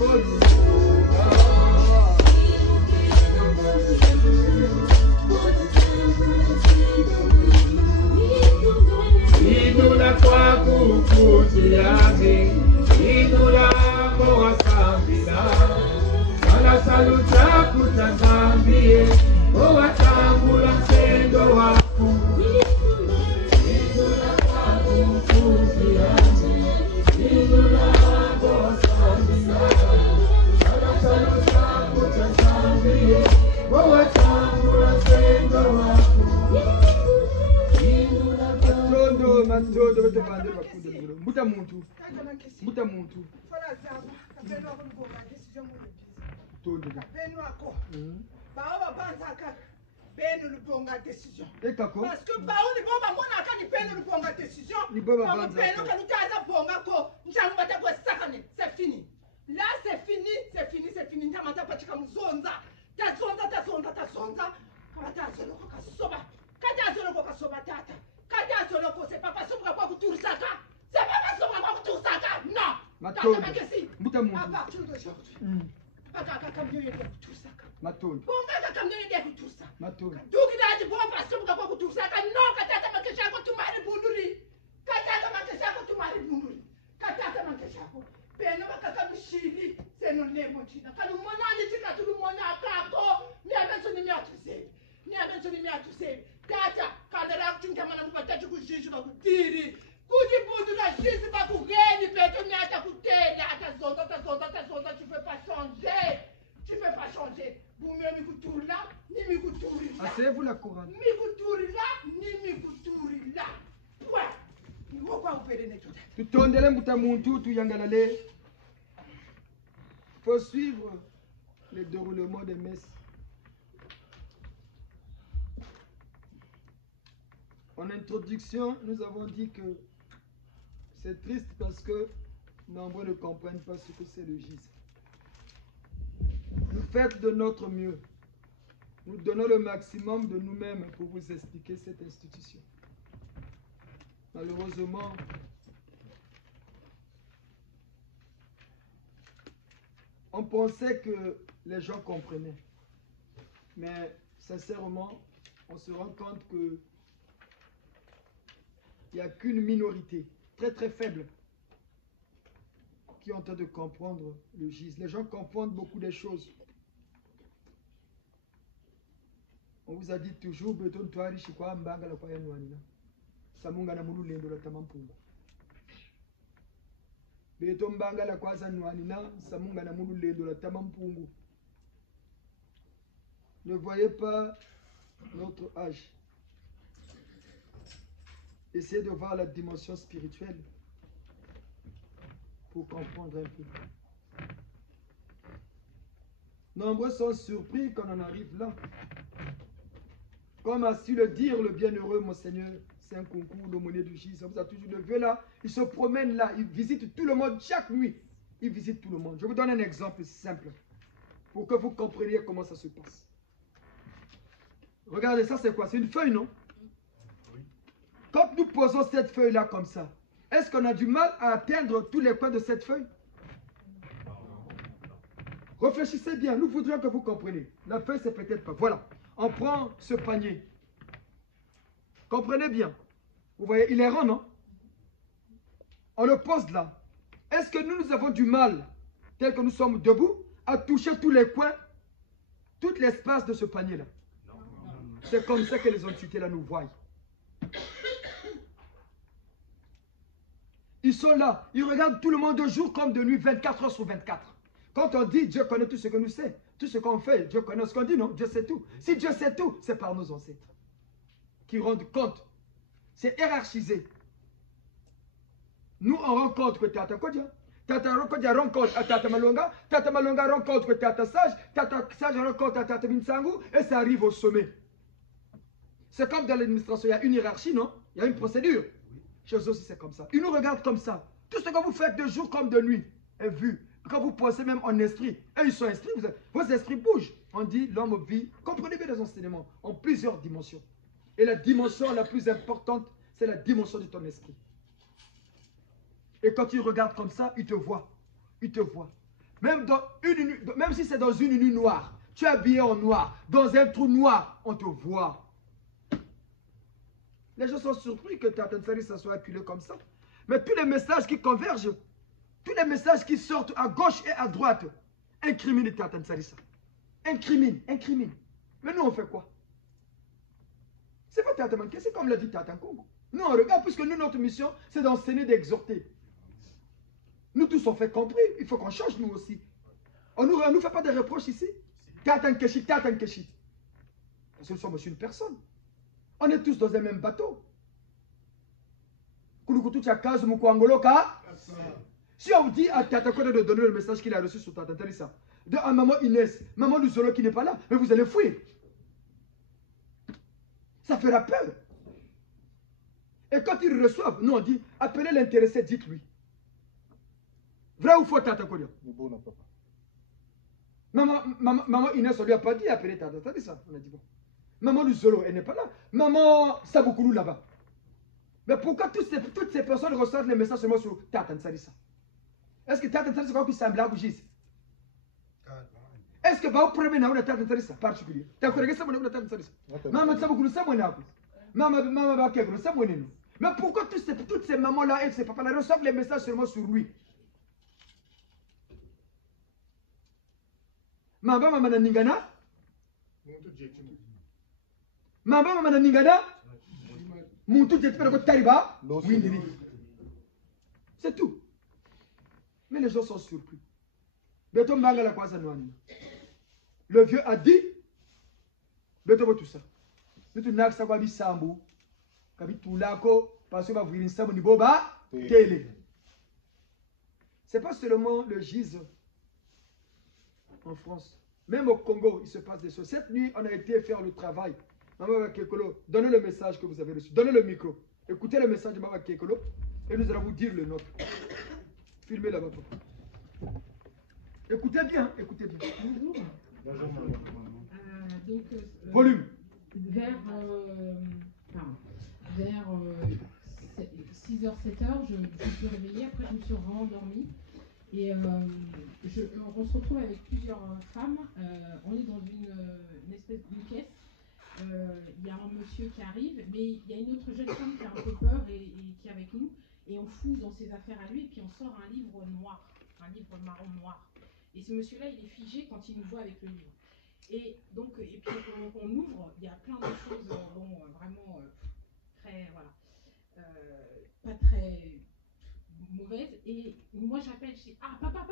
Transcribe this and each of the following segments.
Idula kwa kukuzi yami, idula kwa sambina, wala saluta kutazambie, watambula mtendo waku. Idula kwa kukuzi yami, idula kwa sambina, wala saluta kutazambie, watambula mtendo waku. Matondo betopande bakude ngiro muta muntu tondo benwako baoba banzaka benu lubonga decision ekako parce que baoni boba mona ka ni benu lubonga decision ni boba banzaka benu ka lutaza bonga ko njangu batakwa sakane c'est fini là c'est fini ntamata pachika muzonza tazonza kata zoloko kasoba tata kata zoloko c'est pas parce que kwa kuturisaka c'est pas parce que kwa kuturisaka non matondo muta muntu à partir d'aujourd'hui aka kamyo yende kuturisaka matondo bonga kamyo yende kuturisaka matondo dukidaji bomba parce que kwa kuturisaka non kata makesha yako tumari bunduri kata makesha yako tumari bunduri kata makesha yako peno bakakamshili seno nemo china kanu monani tika tulumona kako ni abenzo ni miatusebe kata kadara kutinga mana kubatatu kujiji bakutiri kuti bundu na sisi bakugeni peto miata kutenda atazonda tu peux pas changer bumwe mikuturila ni mikuturila asevu la Quran mikuturila ni mikuturila pwa niwo kwa upelene tuta tutondele muta muntu tuyangalale. Faut suivre le déroulement des messes. En introduction, nous avons dit que c'est triste parce que nombreux ne comprennent pas ce que c'est le GIZ. Nous faisons de notre mieux. Nous donnons le maximum de nous-mêmes pour vous expliquer cette institution. Malheureusement, on pensait que les gens comprenaient. Mais sincèrement, on se rend compte que il n'y a qu'une minorité, très très faible, qui est en train de comprendre le GIZ. Les gens comprennent beaucoup de choses. On vous a dit toujours, beton toari shikwa mbanga la kwa yanwanina. Samunga na mulu lendo la tamampunga. Beton mbanga la kwa zanwanina, samunga na mulu lendo la tamampungu. Ne voyez pas notre âge. Essayez de voir la dimension spirituelle pour comprendre un peu. Nombreux sont surpris quand on arrive là. Comme a su le dire le bienheureux Monseigneur Saint-Concours, l'aumônier du GIZ, on vous a toujours levé là, il se promène là, il visite tout le monde chaque nuit. Il visite tout le monde. Je vous donne un exemple simple pour que vous compreniez comment ça se passe. Regardez, ça c'est quoi? C'est une feuille, non? Quand nous posons cette feuille-là comme ça, est-ce qu'on a du mal à atteindre tous les coins de cette feuille? Réfléchissez bien, nous voudrions que vous compreniez. La feuille, c'est peut-être pas. Voilà, on prend ce panier. Comprenez bien. Vous voyez, il est rond, non? On le pose là. Est-ce que nous avons du mal, tel que nous sommes debout, à toucher tous les coins, tout l'espace de ce panier-là? C'est comme ça que les entités là nous voient. Ils sont là, ils regardent tout le monde de jour comme de nuit, 24 heures sur 24. Quand on dit Dieu connaît tout ce que nous sait, tout ce qu'on fait, Dieu connaît ce qu'on dit, non? Dieu sait tout. Si Dieu sait tout, c'est par nos ancêtres qui rendent compte. C'est hiérarchisé. Nous, on rencontre que Tata Kodia. Tata Kodia rencontre à Tata Malonga. Tata Malonga rencontre que Tata Sage. Tata Sage rencontre à Tata Minsangu. Et ça arrive au sommet. C'est comme dans l'administration, il y a une hiérarchie, non? Il y a une procédure. Chez eux aussi, c'est comme ça. Ils nous regardent comme ça. Tout ce que vous faites de jour comme de nuit est vu. Quand vous pensez même en esprit, et ils sont esprits, vos esprits bougent. On dit l'homme vit, comprenez bien les enseignements, en plusieurs dimensions. Et la dimension la plus importante, c'est la dimension de ton esprit. Et quand ils regardent comme ça, ils te voient. Ils te voient. Même si c'est dans une nuit noire, tu es habillé en noir, dans un trou noir, on te voit. Les gens sont surpris que Tata Sarissa soit acculé comme ça. Mais tous les messages qui convergent, tous les messages qui sortent à gauche et à droite, incriminent Tata Sarissa. Incriminent. Mais nous, on fait quoi? C'est pas Tata Manké, c'est comme l'a dit Tata Congo. Nous, on regarde, puisque nous, notre mission, c'est d'enseigner, d'exhorter. Nous tous, on fait compris. Il faut qu'on change, nous aussi. On ne nous fait pas de reproches ici. Tata Nkeshi. Parce que nous sommes aussi une personne. On est tous dans un même bateau. Si on dit à Tata Koda de donner le message qu'il a reçu sur Tata Teresa, de à maman Inès, maman Luzolo qui n'est pas là, mais vous allez fuir. Ça fera peur. Et quand ils reçoivent, nous on dit, appelez l'intéressé, dites-lui. Vrai ou faux, Tata Koda? Maman Inès, on lui a pas dit appeler Tata Teresa. On a dit bon. Maman Luzolo, elle n'est pas là. Maman Sabukoulou là-bas. Mais pourquoi toutes ces personnes reçoivent les messages seulement sur Tata Sarissa? Est-ce que Tata Sarissa va semble à vous? Est-ce que vous prenez un Tata Sarissa particulier? T'as fait ça, mon Tata Sarissa. Maman Sabukoulou, ça, mon avis. Maman Bakegro, ça, mon avis. Mais pourquoi toutes ces mamans-là et ces papas-là reçoivent les messages seulement sur lui? Maman Ningana? Maman Ningana? C'est tout. Mais les gens sont surpris. Le vieux a dit, tout ça. C'est pas seulement le gise en France. Même au Congo, il se passe des choses. Cette nuit, on a été faire le travail. Maman Kekolo, donnez le message que vous avez reçu. Donnez le micro. Écoutez le message de Maman Kekolo et nous allons vous dire le nôtre. Filmez là-bas. Écoutez bien, écoutez bien. Bonjour. Volume. Vers 6h, 7h, je me suis réveillée. Après, je me suis endormie. Et on se retrouve avec plusieurs femmes. On est dans une espèce de pièce. Il y a un monsieur qui arrive, mais il y a une autre jeune femme qui a un peu peur et qui est avec nous. Et on fouille dans ses affaires à lui, et puis on sort un livre noir, un livre marron noir. Et ce monsieur-là, il est figé quand il nous voit avec le livre. Et donc, et puis on ouvre, il y a plein de choses, vraiment très, voilà, pas très mauvaises. Et moi, j'appelle, je dis, ah, papa,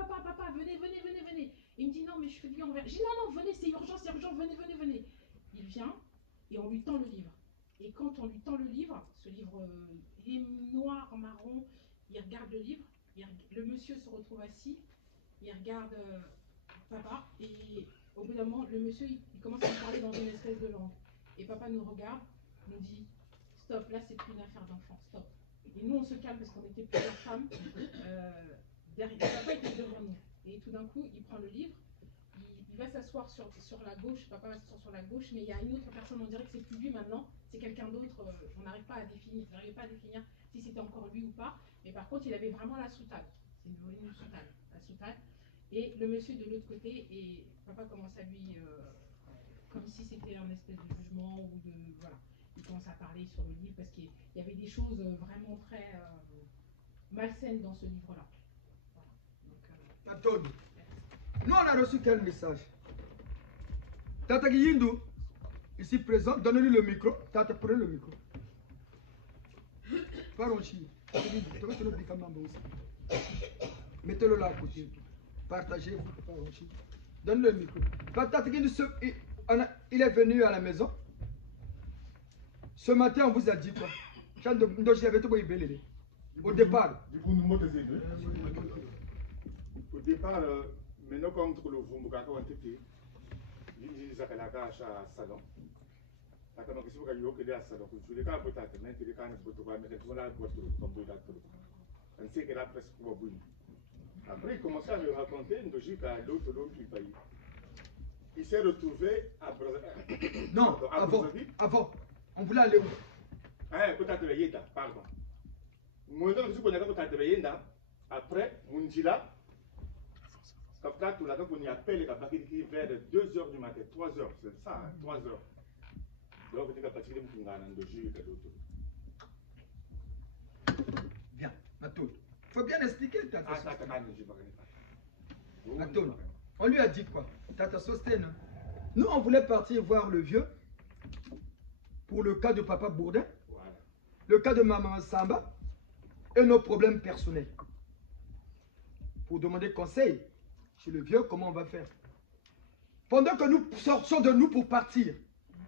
venez. Il me dit, non, mais je fais du envers. Je dis, non, venez, c'est urgent, venez. Il vient et on lui tend le livre. Et quand on lui tend le livre, ce livre, il est noir, marron, il regarde le livre, le monsieur se retrouve assis, il regarde papa, et au bout d'un moment, le monsieur, il commence à parler dans une espèce de langue. Et papa nous regarde, nous dit, stop, là c'est plus une affaire d'enfant, stop. Et nous on se calme parce qu'on était plusieurs femmes, derrière, papa était devant nous. Et tout d'un coup, il prend le livre, il va s'asseoir sur la gauche, papa va s'asseoir sur la gauche, mais il y a une autre personne, on dirait que c'est plus lui maintenant, c'est quelqu'un d'autre, on n'arrive pas à définir, si c'était encore lui ou pas, mais par contre il avait vraiment la soutane, c'est une soutane, la soutane, et le monsieur de l'autre côté, et papa commence à lui, comme si c'était un espèce de jugement, ou de, voilà, il commence à parler sur le livre, parce qu'il y avait des choses vraiment très malsaines dans ce livre-là. Voilà. Donc, nous, on a reçu quel message? Tata Guiyindu, ici présent, donnez-lui le micro. Tata, prenez le micro. Mettez-le là à côté. Partagez, donnez le micro. Tata Guiyindu, il est venu à la maison. Ce matin, on vous a dit quoi? Au départ. Au départ, maintenant, contre le Vumbukaka, on était ils appellent à salon. Parce que si vous avez un salon, vous avez un peu de temps, vous avez un peu de temps, vous avez un peu de temps. On sait qu'elle a presque pas bougé. Après, il commençait à me raconter une logique à l'autre du pays. Il s'est retrouvé à Brazzaville. Non, avant. On voulait aller où? Ah, peut-être le Yéda, pardon. Moi, je suis peut-être le Yéda. Après, Mundila. Comme ça, tout là, quand on y appelle, il vers 2 h du matin, 3 h, c'est ça, hein, 3 h. Donc, on est capable de faire un dossier. Bien, Matoul. Il faut bien expliquer, Tata Sostène. Matoul, on lui a dit quoi? Tata Sostène, nous, on voulait partir voir le vieux pour le cas de Papa Bourdin, voilà, le cas de Maman Samba et nos problèmes personnels. Pour demander conseil chez le vieux, comment on va faire. Pendant que nous sortions de nous pour partir,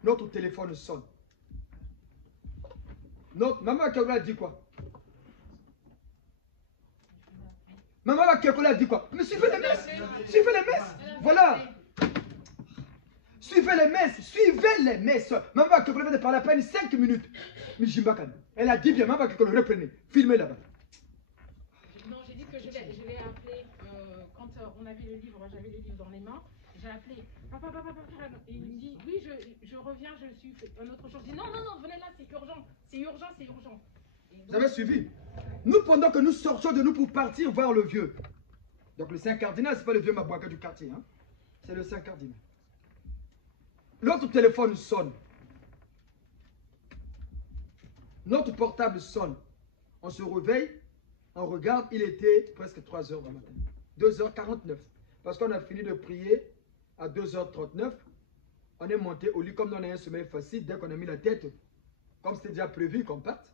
notre téléphone sonne. Maman Kekola a dit quoi? Maman Kekola a dit quoi? Mais suivez les messes! Suivez les messes! Voilà! Suivez les messes! Suivez les messes! Maman Kekola vient de parler à peine 5 minutes. Mijimbakan. Elle a dit bien, Maman Kekola, reprenez. Filmez là-bas. Non, j'ai dit que je l'ai appelé quand on avait le livre, j'avais le livre dans les mains. J'ai appelé papa, et il me dit oui, je reviens, je suis un autre chose. Je dis non, venez là, c'est urgent, c'est urgent, c'est urgent. Vous avez suivi? Nous, pendant que nous sortions de nous pour partir voir le vieux, donc le Saint Cardinal, c'est pas le vieux Mabouaka du quartier, hein? C'est le Saint Cardinal. Notre téléphone sonne. Notre portable sonne. On se réveille, on regarde, il était presque 3 h du matin. 2 h 49. Parce qu'on a fini de prier à 2 h 39. On est monté au lit comme on a un sommeil facile. Dès qu'on a mis la tête, comme c'était déjà prévu qu'on parte,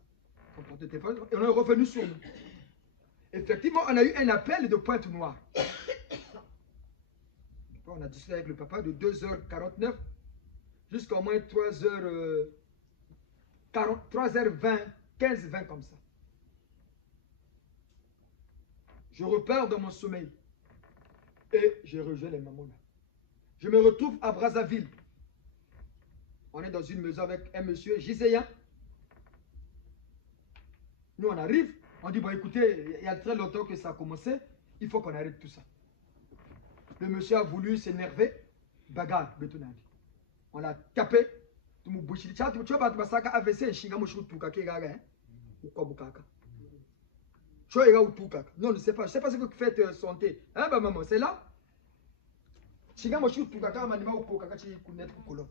on porte le téléphone et on est revenu sur nous. Effectivement, on a eu un appel de Pointe-Noire. On a discuté avec le papa de 2 h 49 jusqu'à au moins 3 h 20, 15-20 comme ça. Je repars dans mon sommeil et je rejoins les mamans là. Je me retrouve à Brazzaville. On est dans une maison avec un monsieur giséen. Nous on arrive, on dit bon écoutez, il y a très longtemps que ça a commencé, il faut qu'on arrête tout ça. Le monsieur a voulu s'énerver, bagarre, bétonade. On l'a tapé, tout le bouche. Tu vois, tu vas AVC, chinga mo chutu kake gaga, hein? Ou quoi bukaka. Non, je ne sais pas. Je ne sais pas ce que vous faites santé. Hein, bah maman, c'est là. Chinga mo chutu kaka manima ou quoi kaka chi kunet kukolo.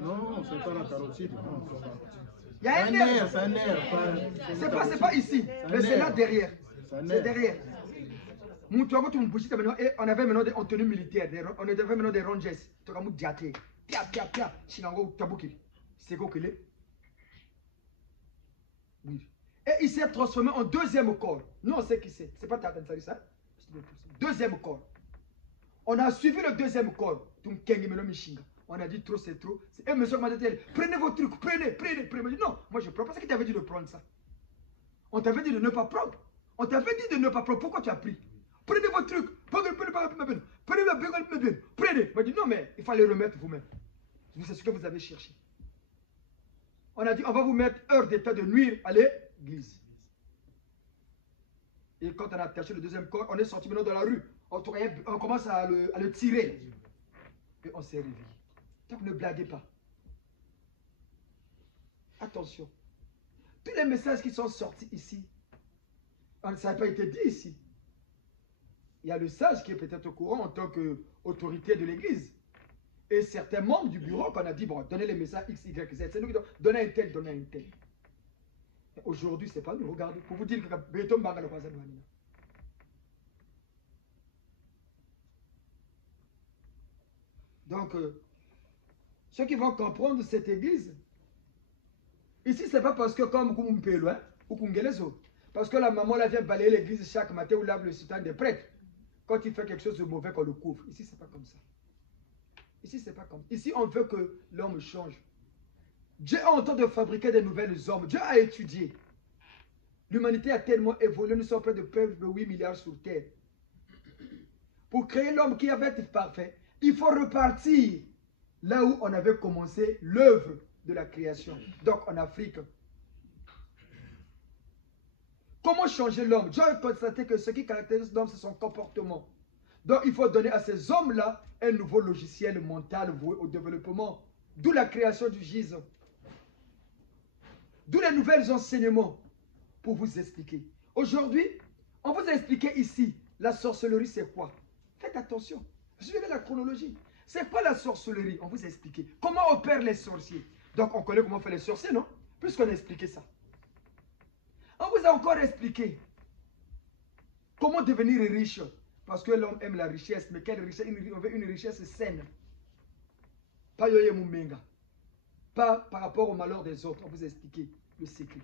Non, c'est pas la carotide. Il y a un nerf. C'est un nerf. C'est pas ici, mais c'est là derrière. C'est derrière. Et on avait maintenant des tenues militaires, on avait maintenant des rangers. C'est quoi qu'il est? Oui. Et il s'est transformé en deuxième corps. Nous on sait qui c'est. C'est pas Tata Nsari ça. Deuxième corps. On a suivi le deuxième corps. On a dit trop c'est trop. Et monsieur m'a dit prenez vos trucs, prenez. Non, moi je prends. Parce qu'il t'avait dit de prendre ça. On t'avait dit de ne pas prendre. On t'avait dit de ne pas prendre. Pourquoi tu as pris? Prenez vos trucs. Prenez. Il m'a dit non mais il fallait remettre vous-même. C'est ce que vous avez cherché. On a dit on va vous mettre heure d'état de nuire à l'église. Et quand on a attaché le deuxième corps, on est sorti maintenant dans la rue. On commence à le tirer. Et on s'est réveillé. Donc ne blaguez pas. Attention. Tous les messages qui sont sortis ici, ça n'a pas été dit ici. Il y a le sage qui est peut-être au courant en tant qu'autorité de l'église. Et certains membres du bureau qu'on a dit, bon, donnez les messages X, Y, Z. C'est nous qui donnons, donnez un tel. Aujourd'hui, ce n'est pas nous. Regardez, pour vous dire que Béton Banga le croisé. Donc, ceux qui vont comprendre cette église, ici, ce n'est pas parce que comme Koumpelo, hein, ou Kungelezo, parce que la maman là vient balayer l'église chaque matin ou lave le soutane des prêtres. Quand il fait quelque chose de mauvais, qu'on le couvre. Ici, ce n'est pas comme ça. Ici, c'est pas comme ça. Ici, on veut que l'homme change. Dieu a en train de fabriquer de nouvelles hommes. Dieu a étudié. L'humanité a tellement évolué. Nous sommes près de 8 milliards sur Terre. Pour créer l'homme qui va être parfait, il faut repartir là où on avait commencé l'œuvre de la création. Donc en Afrique. Comment changer l'homme? Dieu a constaté que ce qui caractérise l'homme, c'est son comportement. Donc il faut donner à ces hommes-là un nouveau logiciel mental voué au développement. D'où la création du GIZ. D'où les nouveaux enseignements pour vous expliquer. Aujourd'hui, on vous a expliqué ici La sorcellerie, c'est quoi? Faites attention. Suivez la chronologie. C'est quoi la sorcellerie? On vous a expliqué. Comment opèrent les sorciers? Donc, on connaît comment on fait les sorciers, non? Puisqu'on a expliqué ça. On vous a encore expliqué comment devenir riche. Parce que l'homme aime la richesse. Mais quelle richesse? On veut une richesse saine. Pas yoye moumenga. Pas par rapport au malheur des autres. On vous a expliqué le secret.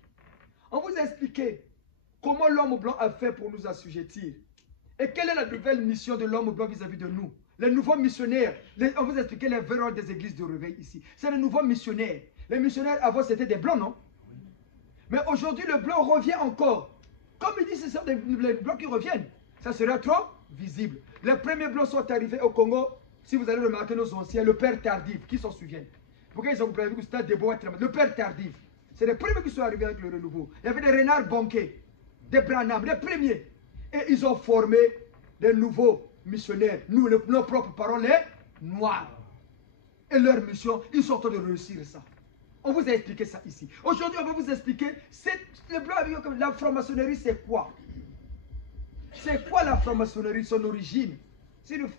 On vous a expliqué comment l'homme blanc a fait pour nous assujettir. Et quelle est la nouvelle mission de l'homme blanc vis-à-vis de nous? Les nouveaux missionnaires. On vous a expliqué les vrais rôles des églises de réveil ici. C'est les nouveaux missionnaires. Les missionnaires avant c'était des blancs, non? Mais aujourd'hui le blanc revient encore. Comme il dit, ce sont les blancs qui reviennent. Ça sera trop visible. Les premiers blancs sont arrivés au Congo. Si vous allez remarquer nos anciens, le père Tardif, qui s'en souviennent? Pourquoi ils ont prévu que c'était des beaux êtres? Le père Tardif. C'est les premiers qui sont arrivés avec le renouveau. Il y avait des renards banqués, des Branham, les premiers. Et ils ont formé des nouveaux missionnaires. Nous, nos propres parents, les Noirs. Et leur mission, ils sont en train de réussir ça. On vous a expliqué ça ici. Aujourd'hui, on va vous expliquer, le blanc, la franc-maçonnerie, c'est quoi? C'est quoi la franc-maçonnerie, son origine?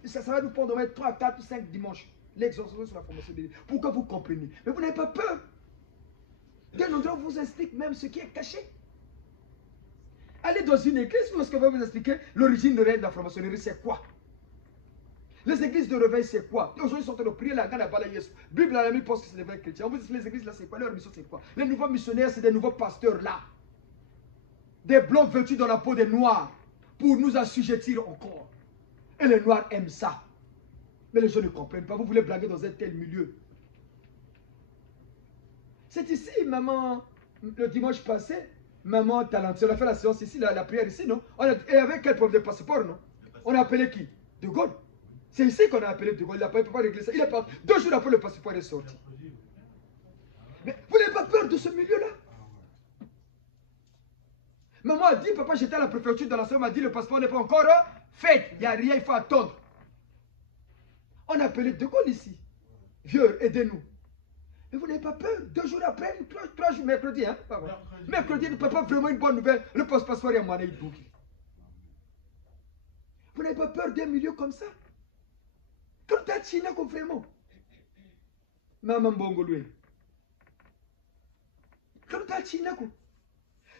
Ça va nous prendre 3, 4, 5 dimanches. L'exorcisme sur la franc-maçonnerie. Pourquoi vous comprenez? Mais vous n'avez pas peur. D'un endroit, on vous explique même ce qui est caché. Allez dans une église, parce qu'on va vous expliquer l'origine réelle de la franc-maçonnerie, c'est quoi? Les églises de réveil, c'est quoi? Aujourd'hui, ils sont en train de prier la gana bala Yesu. Bible à la pense que c'est des vrais chrétiens. On vous dit les églises là, c'est quoi? Leur mission, c'est quoi? Les nouveaux missionnaires, c'est des nouveaux pasteurs là. Des blancs vêtus dans la peau des noirs pour nous assujettir encore. Et les noirs aiment ça. Mais les gens ne comprennent pas. Vous voulez blaguer dans un tel milieu. C'est ici, maman, le dimanche passé, maman talentueuse, on a fait la séance ici, la prière ici, non? Et avec quel problème de passeport, non? On a appelé qui? De Gaulle. C'est ici qu'on a appelé De Gaulle. Il n'a pas réglé ça. Il est parti. 2 jours après, le passeport est sorti. Mais vous n'avez pas peur de ce milieu-là? Maman a dit, papa, j'étais à la préfecture dans la semaine, m'a dit, le passeport n'est pas encore fait. Il n'y a rien, il faut attendre. On a appelé De Gaulle ici. Vieux, aidez-nous. Mais vous n'avez pas peur? 2 jours après, 3 jours, mercredi, hein? Mercredi, papa, vraiment une bonne nouvelle. Le passeport est à moi, il boucle. Vous n'avez pas peur d'un milieu comme ça? Comme ta China, comme vraiment. Maman Bongo, lui. Comme ta China, quoi.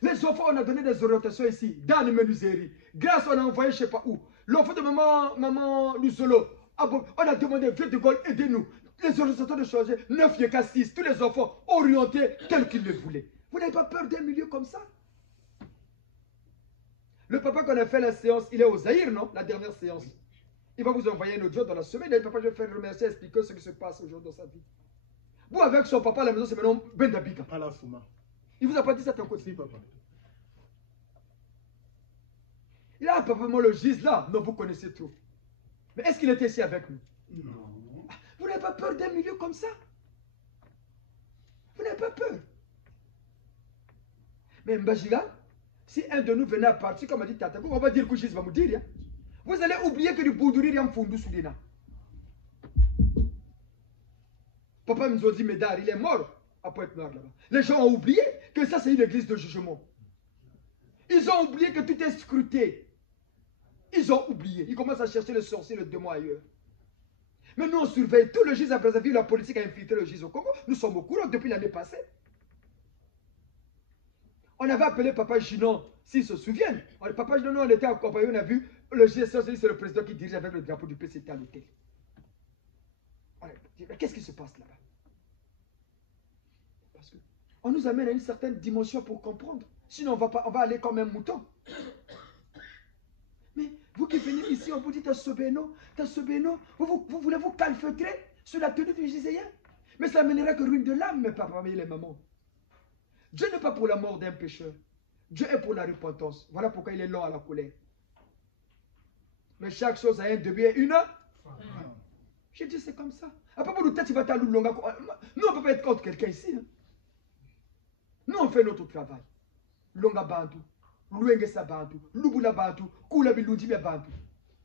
Les enfants, on a donné des orientations ici, dans le Menuzeri. Grâce, on a envoyé je ne sais pas où. L'enfant de maman Luzolo. On a demandé, vieux de Gaulle, aidez-nous. Les organisateurs de changer 9 yaka 6, tous les enfants orientés tels qu'ils le voulaient. Vous n'avez pas peur d'un milieu comme ça? Le papa qu'on a fait la séance, il est au Zaïre, non? La dernière séance. Il va vous envoyer un audio dans la semaine. Et papa, je vais faire remercier, expliquer ce qui se passe aujourd'hui dans sa vie. Vous, avec son papa à la maison, c'est maintenant Ben Dabika. À la Fouma. Il vous a pas dit ça ton côté? Si, papa. Il a papa, moi, le gise là. Non, vous connaissez tout. Mais est-ce qu'il était ici avec nous? Non. Vous n'avez pas peur d'un milieu comme ça? Vous n'avez pas peur? Mais Mbajira, si un de nous venait à partir, comme a dit Tata, on va dire que Gise va me dire. Hein? Vous allez oublier que du Boudouri, il y a un fondou sous l'ina. Papa nous a dit, Médard, il est mort à Pointe-Noire là-bas. Les gens ont oublié que ça, c'est une église de jugement. Ils ont oublié que tout est scruté. Ils ont oublié. Ils commencent à chercher le sorcier, le démon ailleurs. Mais nous, on surveille tout le GIS à Brazzaville. La politique a infiltré le GIS au Congo. Nous sommes au courant depuis l'année passée. On avait appelé Papa Ginon, s'ils se souviennent. Papa Ginon, on était accompagné, on a vu le GIS, c'est le président qui dirige avec le drapeau du PCT à l'hôtel. Qu'est-ce qui se passe là-bas? Parce qu'on nous amène à une certaine dimension pour comprendre. Sinon, on va aller comme un mouton. Mais vous qui venez ici, on vous dit Tassobeno, vous voulez vous calfeutrer sur la tenue du Giséen? Mais ça mènera que ruine de l'âme, mes papas et les mamans. Dieu n'est pas pour la mort d'un pécheur. Dieu est pour la repentance. Voilà pourquoi il est lent à la colère. Mais chaque chose a un début et une fin. J'ai dit c'est comme ça. Après, pour nous, tu vas t'allouer longa. Nous, on ne peut pas être contre quelqu'un ici. Hein. Nous, on fait notre travail. Longa bantu. Luengesa bantu. Lubula bantu. Kula bilundimia bantu.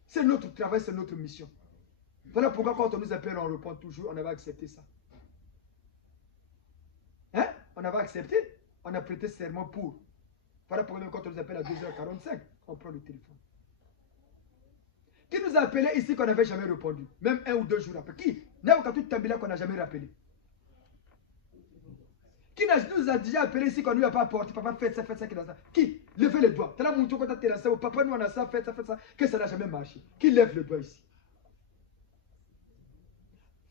C'est notre travail, c'est notre mission. Voilà pourquoi quand on nous appelle, on répond toujours, on avait accepté ça. Hein? On avait accepté, on a prêté serment pour. Voilà pourquoi quand on nous appelle à 2h45, on prend le téléphone. nous a appelé ici qu'on n'avait jamais répondu? Même 1 ou 2 jours après. Qui? Naoukatou Tabila qu'on n'a jamais rappelé. Qui nous a déjà appelé ici qu'on ne lui a pas apporté? Papa, faites ça, ça. Qui? Levez les doigts. T'as la montre quand t'as lancé. Papa, nous on a ça, faites ça. Que ça n'a jamais marché. Qui lève le doigt ici?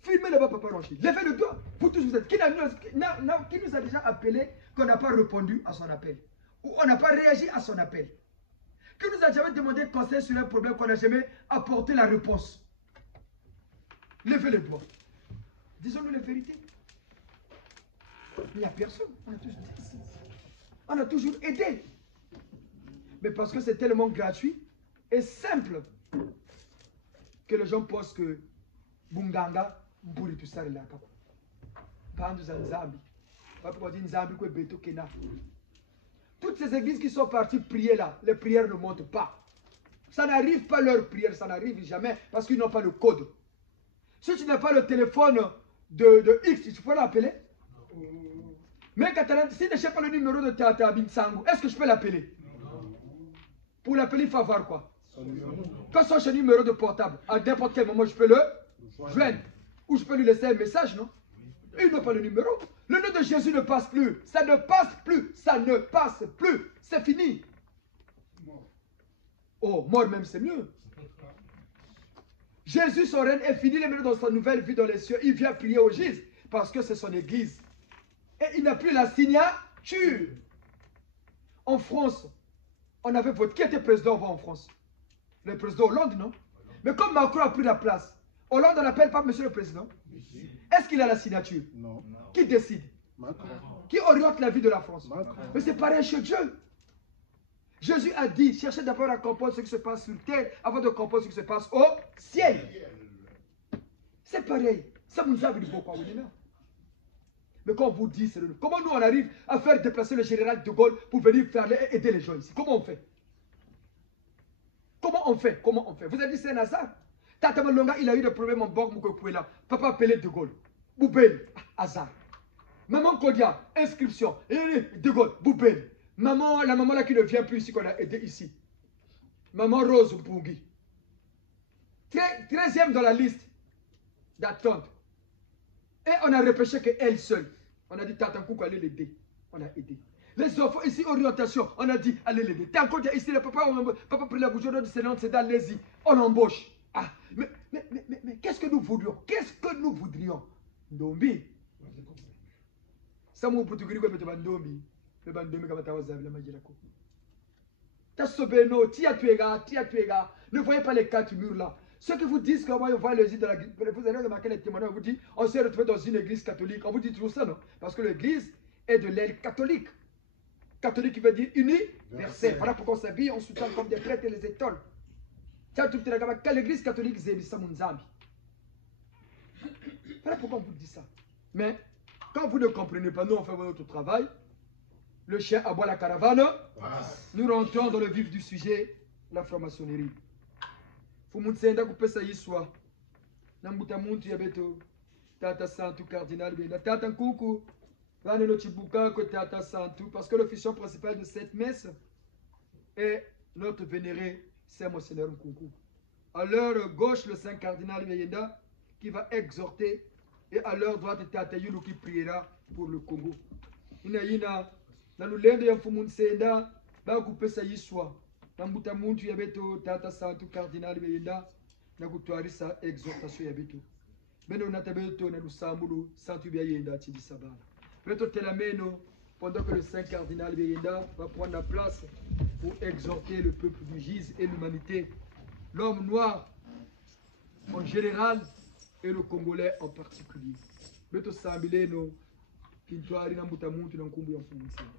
Filmez là-bas, Papa Ronchi. Levez le doigt. Vous tous vous êtes. Qui nous a déjà appelé qu'on n'a pas répondu à son appel? Ou on n'a pas réagi à son appel? Qui nous a jamais demandé conseil sur un problème qu'on n'a jamais apporté la réponse? Levez le doigt. Disons-nous la vérité. Il n'y a personne. On a toujours aidé. Mais parce que c'est tellement gratuit et simple que les gens pensent que Bunganga, Mburi, tout ça, là. Toutes ces églises qui sont parties prier là, les prières ne montent pas. Ça n'arrive pas leur prière, ça n'arrive jamais parce qu'ils n'ont pas le code. Si tu n'as pas le téléphone de X, tu peux l'appeler. Mais si je ne sais pas le numéro de Tata Binsangu, est-ce que je peux l'appeler? Pour l'appeler, il faut avoir quoi? Quand son numéro de portable, à n'importe quel moment, je peux le joindre. Ou je peux lui laisser un message, non? Il n'a pas le numéro. Le nom de Jésus ne passe plus. Ça ne passe plus. Ça ne passe plus. C'est fini. Oh, mort même, c'est mieux. Jésus, son règne est fini. Il est maintenant dans sa nouvelle vie dans les cieux. Il vient prier au Jésus parce que c'est son église. Et il n'a plus la signature. En France, on avait voté. Qui était président avant en France? Le président Hollande, non? Mais comme Macron a pris la place, Hollande n'appelle pas monsieur le président. Est-ce qu'il a la signature? Non. Qui décide? Macron. Qui oriente la vie de la France? Macron. Mais c'est pareil chez Dieu. Jésus a dit, cherchez d'abord à comprendre ce qui se passe sur terre avant de comprendre ce qui se passe au ciel. C'est pareil. Ça nous a vu beaucoup. Mais quand on vous dit, comment nous on arrive à faire déplacer le général de Gaulle pour venir aider les gens ici? Comment on fait? Comment on fait? Comment on fait? Vous avez dit c'est un hasard? Tata Malonga, il a eu des problèmes en banque, Moukouela. Papa appelé de Gaulle. Boubel, hasard. Maman Kodia, inscription. De Gaulle, Boubel. Maman, la maman là qui ne vient plus ici, qu'on a aidé ici. Maman Rose Mpungi. 13e dans la liste d'attente. Et on a repêché qu'elle seule. On a dit, Tata Koukou, allez l'aider. On a aidé. Les enfants ici, orientation, on a dit, allez l'aider. T'es encore ici, le papa pris la bouche de Sénat, c'est dans les on embauche. Ah, mais qu'est-ce que nous voulions? Qu'est-ce que nous voudrions? Ndombi. Ça m'a dit que tu vas Ndombi. Le bandombi comme tu vas la magie. T'as sauvé nos, tia tuega. Ne voyez pas les 4 murs là. Ceux qui vous disent qu'on va voir les de la vous allez remarquer les témoignages, on vous dit, on s'est retrouvé dans une église catholique. On vous dit toujours ça, non? Parce que l'église est de l'aile catholique. Catholique qui veut dire universel. Voilà pourquoi on s'habille, on soutient comme des prêtres et les étoiles. L'église catholique, c'est ça, Mounzambi. Voilà pourquoi on vous dit ça. Mais, quand vous ne comprenez pas, nous on fait notre travail. Le chien aboie la caravane. Nous rentrons dans le vif du sujet, la franc-maçonnerie. Fumutsenda kupesa yiswa. Nambuta muntu yabeto. Tata Santu cardinal bena. Tata Nkuku. Vane no chibuka que Tata Santu. Parce que l'officiant principal de cette messe est notre vénéré Saint Monseigneur Nkuku. À leur gauche, le Saint cardinal Yenda qui va exhorter. Et à leur droite, Tata Yulu qui priera pour le Congo. Ina nalulendo ya Fumutsenda. Ba kupesa yiswa. Nambuta muntu yabeto Tata Santu cardinal Beyenda na kutwarisa exhortation yabeto. Beno natabeto na lusambulu Santu Beyenda Tibisabala. Beto telameno pendant que le Saint cardinal Beyenda va prendre la place pour exhorter le peuple du Gise et l'humanité, l'homme noir en général et le Congolais en particulier. Beto sambileno kintwari nambuta muntu na nkumbu ya Fumutsenda.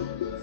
Thank you.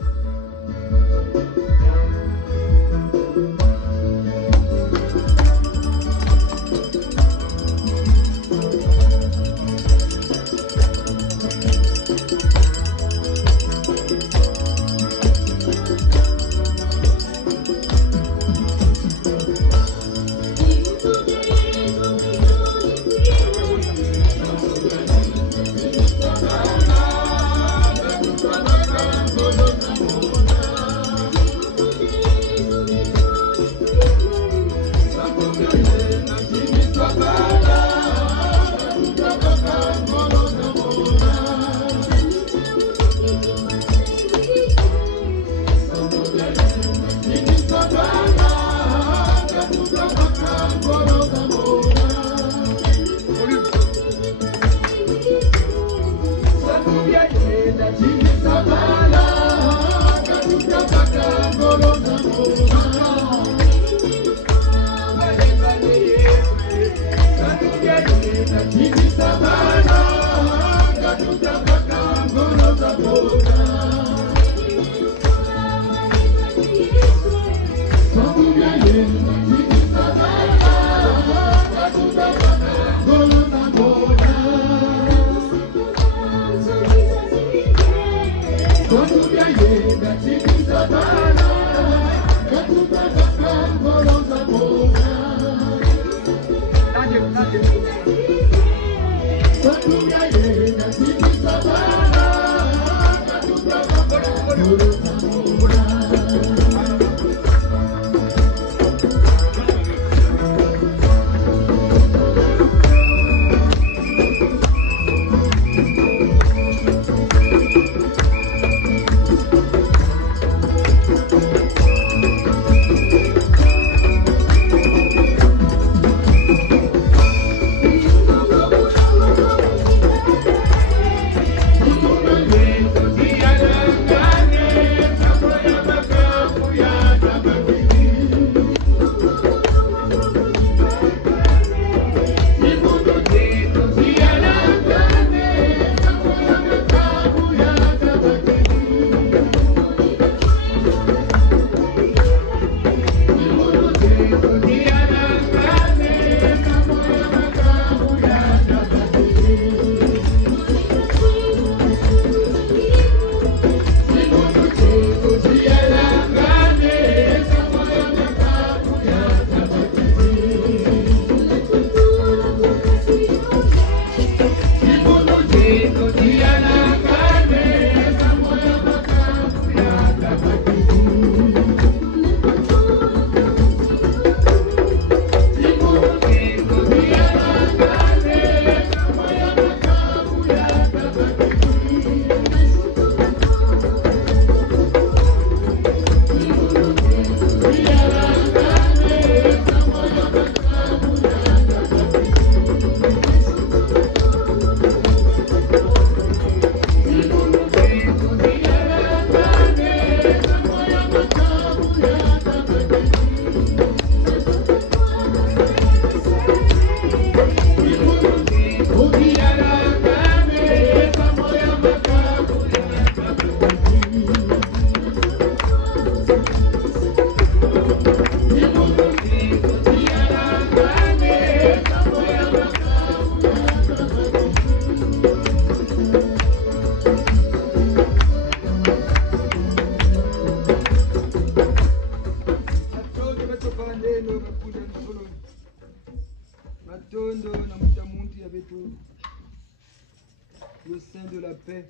le Saint de la paix,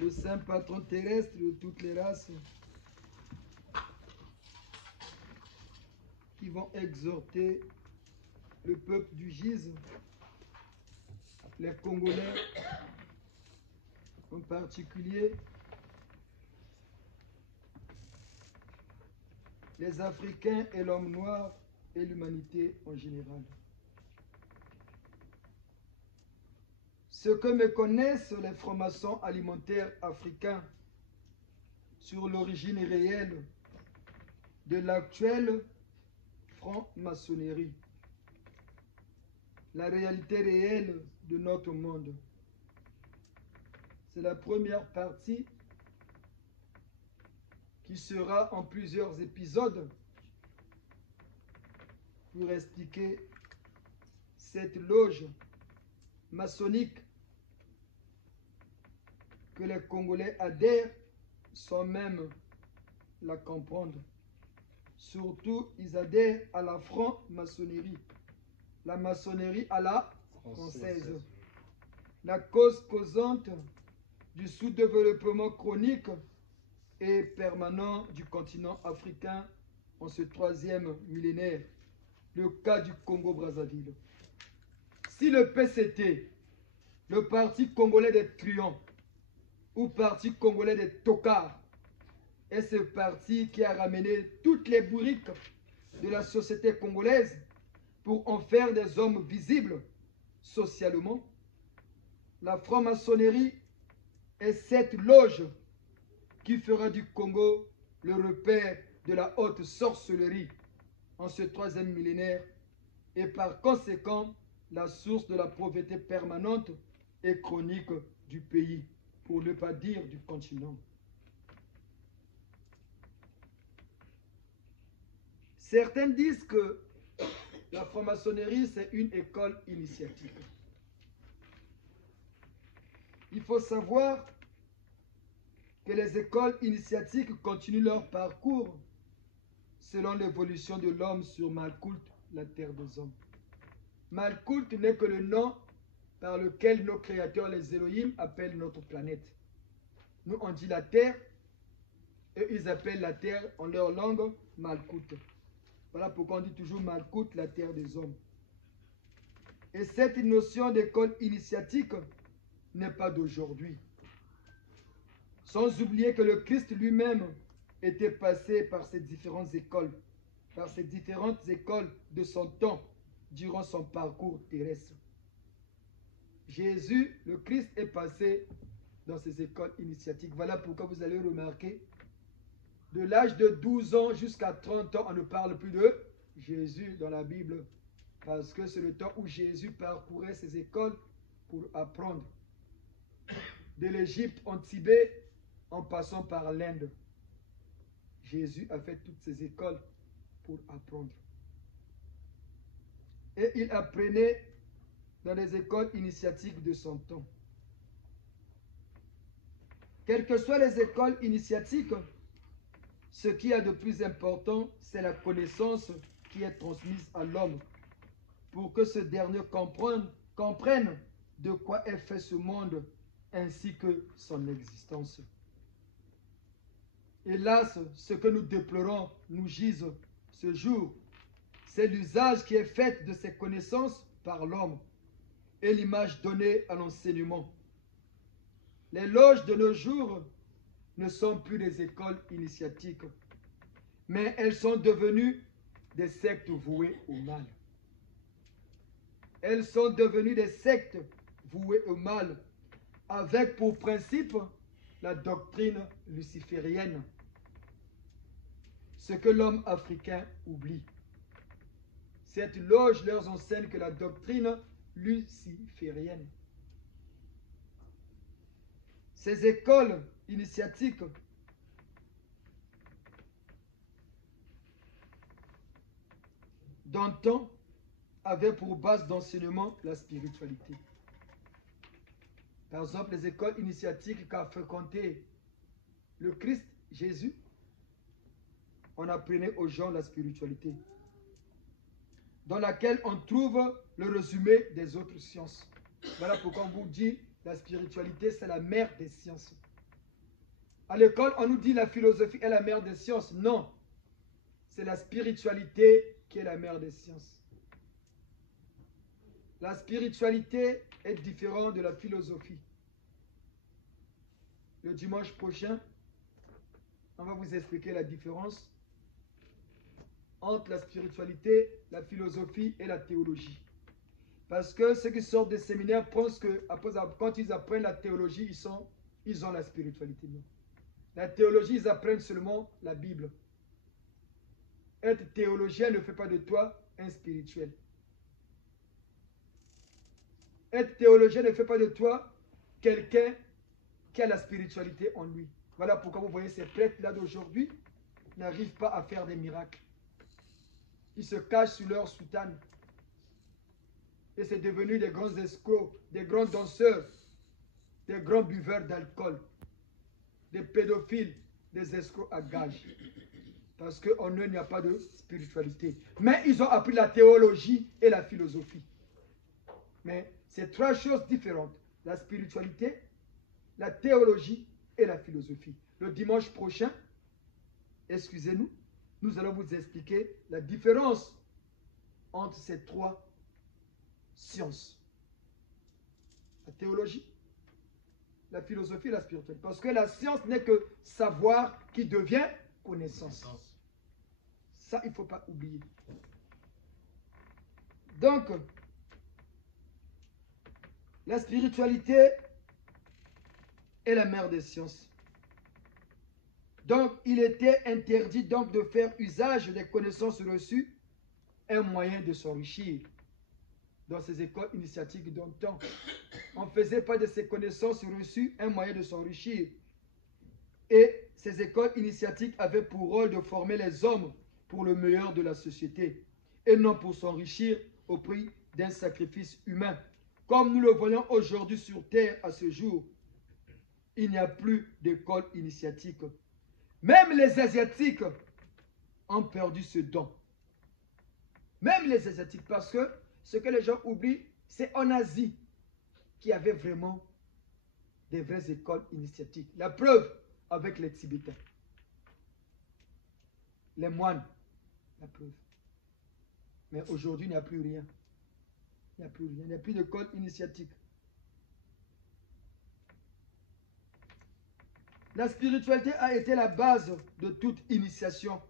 le Saint patron terrestre de toutes les races, qui vont exhorter le peuple du Gise, les Congolais en particulier, les Africains et l'homme noir et l'humanité en général. Ce que me connaissent les francs-maçons alimentaires africains sur l'origine réelle de l'actuelle franc-maçonnerie, la réalité réelle de notre monde. C'est la première partie qui sera en plusieurs épisodes pour expliquer cette loge maçonnique que les Congolais adhèrent sans même la comprendre. Surtout, ils adhèrent à la franc-maçonnerie, la maçonnerie à la française. La cause causante du sous-développement chronique et permanent du continent africain en ce troisième millénaire, le cas du Congo-Brazzaville. Si le PCT, le Parti congolais des truands, ou Parti congolais des tocards, est ce parti qui a ramené toutes les bourriques de la société congolaise pour en faire des hommes visibles socialement, la franc-maçonnerie est cette loge qui fera du Congo le repère de la haute sorcellerie en ce troisième millénaire et par conséquent la source de la pauvreté permanente et chronique du pays, pour ne pas dire du continent. Certains disent que la franc-maçonnerie, c'est une école initiatique. Il faut savoir que les écoles initiatiques continuent leur parcours selon l'évolution de l'homme sur Malkout, la terre des hommes. Malkout n'est que le nom par lequel nos créateurs, les Elohim, appellent notre planète. Nous, on dit la terre. Et ils appellent la terre, en leur langue, Malkout. Voilà pourquoi on dit toujours Malkout, la terre des hommes. Et cette notion d'école initiatique n'est pas d'aujourd'hui. Sans oublier que le Christ lui-même était passé par ces différentes écoles, de son temps, durant son parcours terrestre. Jésus, le Christ, est passé dans ces écoles initiatiques. Voilà pourquoi vous allez remarquer, de l'âge de 12 ans jusqu'à 30 ans, on ne parle plus de Jésus dans la Bible, parce que c'est le temps où Jésus parcourait ces écoles pour apprendre. De l'Égypte en Tibet, en passant par l'Inde. Jésus a fait toutes ces écoles pour apprendre. Et il apprenait dans les écoles initiatiques de son temps. Quelles que soient les écoles initiatiques, ce qui y a de plus important, c'est la connaissance qui est transmise à l'homme pour que ce dernier comprenne de quoi est fait ce monde ainsi que son existence. Hélas, ce que nous déplorons, nous gisent ce jour, c'est l'usage qui est fait de ces connaissances par l'homme et l'image donnée à l'enseignement. Les loges de nos jours ne sont plus des écoles initiatiques, mais elles sont devenues des sectes vouées au mal. Elles sont devenues des sectes vouées au mal, avec pour principe la doctrine luciférienne. Ce que l'homme africain oublie. Cette loge leur enseigne que la doctrine luciférienne. Ces écoles initiatiques d'antan avaient pour base d'enseignement la spiritualité. Par exemple, les écoles initiatiques qu'a fréquenté le Christ, Jésus, on apprenait aux gens la spiritualité, dans laquelle on trouve le résumé des autres sciences. Voilà pourquoi on vous dit la spiritualité, c'est la mère des sciences. À l'école, on nous dit la philosophie est la mère des sciences. Non, c'est la spiritualité qui est la mère des sciences. La spiritualité est différente de la philosophie. Le dimanche prochain, on va vous expliquer la différence entre la spiritualité, la philosophie et la théologie. Parce que ceux qui sortent des séminaires pensent que quand ils apprennent la théologie, ils ont la spiritualité. Non. La théologie, ils apprennent seulement la Bible. Être théologien ne fait pas de toi un spirituel. Être théologien ne fait pas de toi quelqu'un qui a la spiritualité en lui. Voilà pourquoi vous voyez ces prêtres-là d'aujourd'hui n'arrivent pas à faire des miracles. Ils se cachent sous leur soutane. Et c'est devenu des grands escrocs, des grands danseurs, des grands buveurs d'alcool, des pédophiles, des escrocs à gages. Parce qu'en eux, il n'y a pas de spiritualité. Mais ils ont appris la théologie et la philosophie. Mais c'est trois choses différentes. La spiritualité, la théologie et la philosophie. Le dimanche prochain, excusez-nous, nous allons vous expliquer la différence entre ces trois sciences. La théologie, la philosophie et la spiritualité. Parce que la science n'est que savoir qui devient connaissance. Ça, il ne faut pas oublier. Donc, la spiritualité est la mère des sciences. Donc, il était interdit donc de faire usage des connaissances reçues, un moyen de s'enrichir. Dans ces écoles initiatiques d'antan, on ne faisait pas de ces connaissances reçues un moyen de s'enrichir. Et ces écoles initiatiques avaient pour rôle de former les hommes pour le meilleur de la société, et non pour s'enrichir au prix d'un sacrifice humain. Comme nous le voyons aujourd'hui sur Terre à ce jour, il n'y a plus d'école initiatique. Même les Asiatiques ont perdu ce don. Même les Asiatiques, parce que ce que les gens oublient, c'est en Asie qu'il y avait vraiment des vraies écoles initiatiques. La preuve avec les Tibétains. Les moines, la preuve. Mais aujourd'hui, il n'y a plus rien. Il n'y a plus rien. Il n'y a plus d'école initiatique. La spiritualité a été la base de toute initiation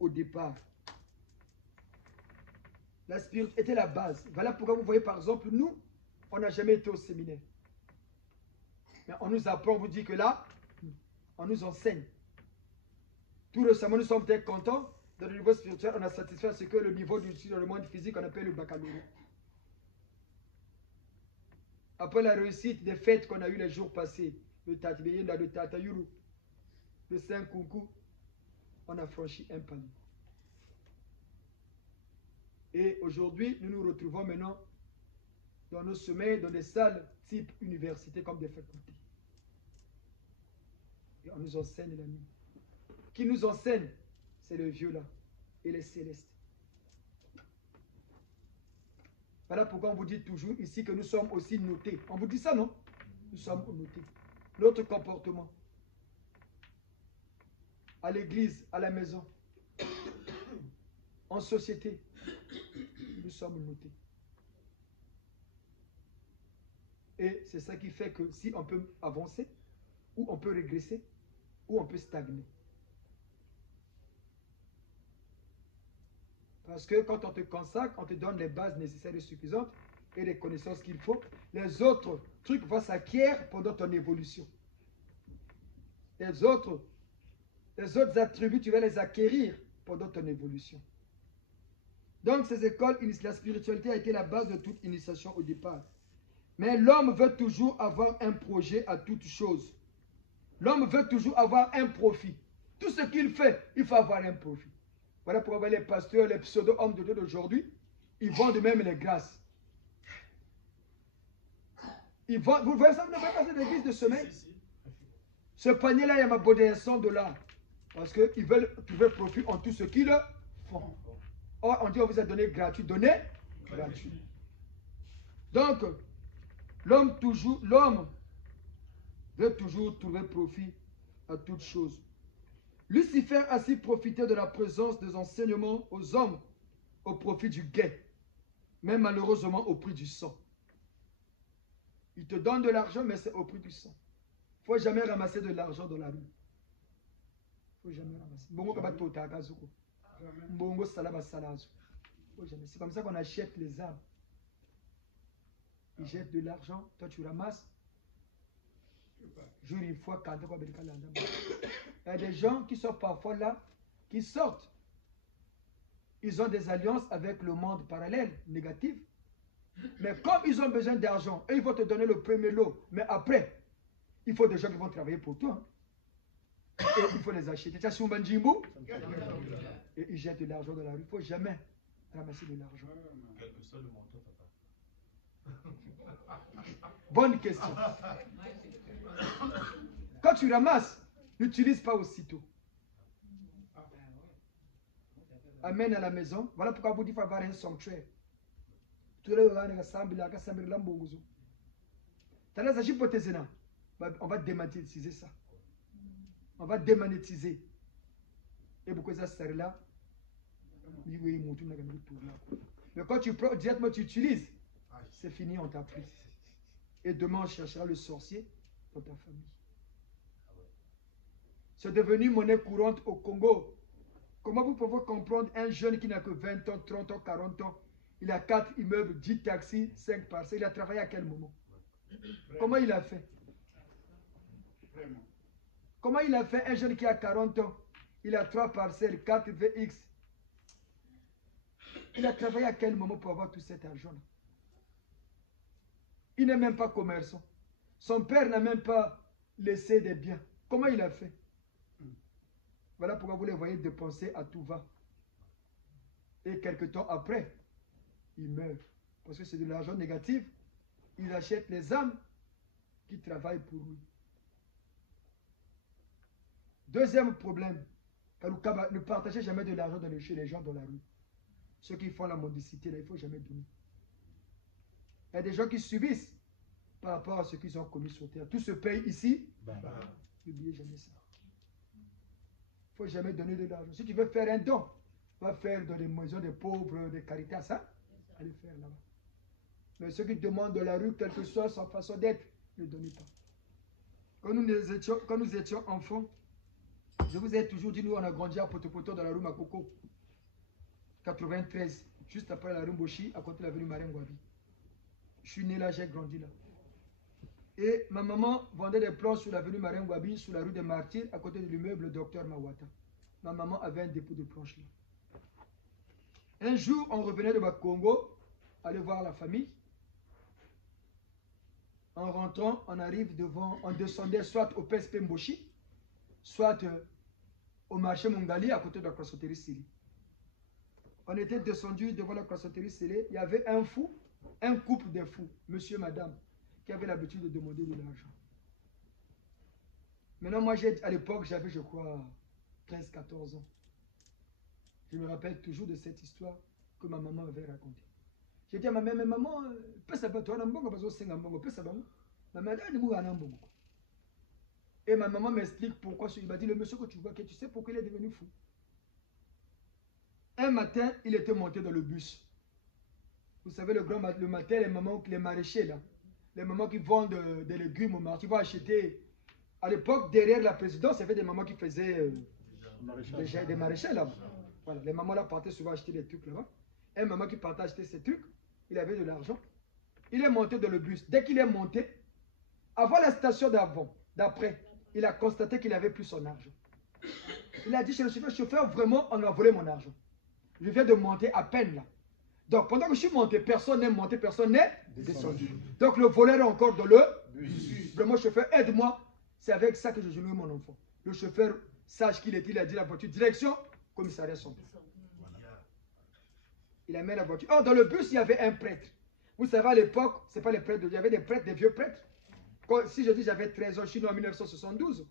au départ. La spiritualité était la base. Voilà pourquoi vous voyez par exemple, nous, on n'a jamais été au séminaire. Mais on nous apprend, on vous dit que là, on nous enseigne. Tout récemment, nous sommes très contents. Dans le niveau spirituel, on a satisfait ce que le niveau dans le monde physique, on appelle le baccalauréat. Après la réussite des fêtes qu'on a eues les jours passés, le Tatibeyenda, le Tatayuru, le Saint-Koukou, on a franchi un palier. Et aujourd'hui, nous nous retrouvons maintenant dans nos sommeils, dans des salles type université comme des facultés. Et on nous enseigne la nuit. Qui nous enseigne, c'est le vieux là et les célestes. Voilà pourquoi on vous dit toujours ici que nous sommes aussi notés. On vous dit ça, non? Nous sommes notés. Notre comportement, à l'église, à la maison, en société, nous sommes notés. Et c'est ça qui fait que si on peut avancer, ou on peut régresser, ou on peut stagner. Parce que quand on te consacre, on te donne les bases nécessaires et suffisantes et les connaissances qu'il faut. Les autres trucs vont s'acquérir pendant ton évolution. Les autres attributs, tu vas les acquérir pendant ton évolution. Donc ces écoles, la spiritualité a été la base de toute initiation au départ. Mais l'homme veut toujours avoir un projet à toute chose. L'homme veut toujours avoir un profit. Tout ce qu'il fait, il faut avoir un profit. Voilà pourquoi les pasteurs, les pseudo-hommes de Dieu d'aujourd'hui, ils vendent même les grâces. Ils vendent, vous voyez ça, vous ne voyez pas cette église de sommeil? Ce panier-là, il y a ma beauté $100. Parce qu'ils veulent trouver profit en tout ce qu'ils font. Or, on dit on vous a donné gratuit. Donné gratuit. Donc, l'homme veut toujours trouver profit à toute chose. Lucifer a ainsi profité de la présence des enseignements aux hommes au profit du gain, mais malheureusement au prix du sang. Il te donne de l'argent, mais c'est au prix du sang. Il ne faut jamais ramasser de l'argent dans la rue. Il ne faut jamais ramasser. C'est comme ça qu'on achète les âmes. Ils jettent de l'argent, toi tu ramasses. Jour une fois, quand il y a des gens qui sont parfois là, qui sortent. Ils ont des alliances avec le monde parallèle, négatif. Mais comme ils ont besoin d'argent, eux, ils vont te donner le premier lot. Mais après, il faut des gens qui vont travailler pour toi. Et il faut les acheter. Et ils jettent de l'argent dans la rue. Il ne faut jamais ramasser de l'argent. Quel que soit le montant, papa. Bonne question. Quand tu ramasses, n'utilise pas aussitôt. Amène à la maison. Voilà pourquoi vous dites qu'il faut avoir un sanctuaire. On va démonétiser ça. On va démonétiser. Et pourquoi ça sert là? Mais quand tu prends directement, tu utilises, c'est fini, on t'a pris. Et demain, on cherchera le sorcier dans ta famille. C'est devenu monnaie courante au Congo. Comment vous pouvez comprendre un jeune qui n'a que 20 ans, 30 ans, 40 ans, il a 4 immeubles, 10 taxis, 5 parcelles, il a travaillé à quel moment? Comment il a fait? Comment il a fait un jeune qui a 40 ans, il a 3 parcelles, 4 VX? Il a travaillé à quel moment pour avoir tout cet argent-là? Il n'est même pas commerçant. Son père n'a même pas laissé des biens. Comment il a fait? Voilà pourquoi vous les voyez dépenser à tout va. Et quelque temps après, il meurt. Parce que c'est de l'argent négatif. Il achète les âmes qui travaillent pour lui. Deuxième problème, ne partagez jamais de l'argent chez les gens dans la rue. Ceux qui font la mendicité, là, il ne faut jamais donner. Il y a des gens qui subissent. par rapport à ce qu'ils ont commis sur terre. Tout se paye ici. N'oubliez jamais ça. Il ne faut jamais donner de l'argent. Si tu veux faire un don, va faire dans les maisons des pauvres, des caritas, ça. Allez faire là-bas. Mais ceux qui demandent de la rue, quelle que soit sa façon d'être, ne donnez pas. Quand nous étions enfants, je vous ai toujours dit, nous on a grandi à Potopoto dans la rue Makoko. 93, juste après la rue Mboshi, à côté de l'avenue Marengwabi. Je suis né là, j'ai grandi là. Et ma maman vendait des planches sur l'avenue Marengwabi, sur la rue des Martyrs, à côté de l'immeuble Dr Mawata. Ma maman avait un dépôt de planches là. Un jour, on revenait de Bakongo, aller voir la famille. En rentrant, on arrive devant, on descendait soit au PSP Mboshi, soit au marché Mongali, à côté de la croissanterie Sili. On était descendu devant la croissanterie Sili, il y avait un fou, un couple de fous, monsieur, madame, qui avait l'habitude de demander de l'argent. Maintenant, moi, à l'époque, j'avais, je crois, 13-14 ans. Je me rappelle toujours de cette histoire que ma maman avait racontée. J'ai dit à ma mère, mais maman, et ma maman m'explique pourquoi. Il m'a dit, le monsieur que tu vois, que tu sais pourquoi il est devenu fou. Un matin, il était monté dans le bus. Vous savez, le matin, les maraîchers, là, les mamans qui vendent des légumes au marché, qui vont acheter. À l'époque, derrière la présidence, il y avait des mamans qui faisaient des maraîchers là-bas. Voilà, les mamans là partaient souvent acheter des trucs là-bas. Un maman qui partait acheter ces trucs, il avait de l'argent. Il est monté dans le bus. Dès qu'il est monté, avant la station d'après, il a constaté qu'il n'avait plus son argent. Il a dit chez le chauffeur, vraiment, on a volé mon argent. Je viens de monter à peine là. Donc, pendant que je suis monté, personne n'est monté, personne n'est descendu. Donc, le voleur est encore dans le bus. Vraiment, chauffeur, aide-moi. C'est avec ça que je joue mon enfant. Le chauffeur, sache qu'il est, il a dit la voiture, direction, commissariat sombre. Il amène la voiture. Oh, dans le bus, il y avait un prêtre. Vous savez, à l'époque, ce n'est pas les prêtres, il y avait des prêtres, des vieux prêtres. Si je dis j'avais 13 ans, je suis né en 1972.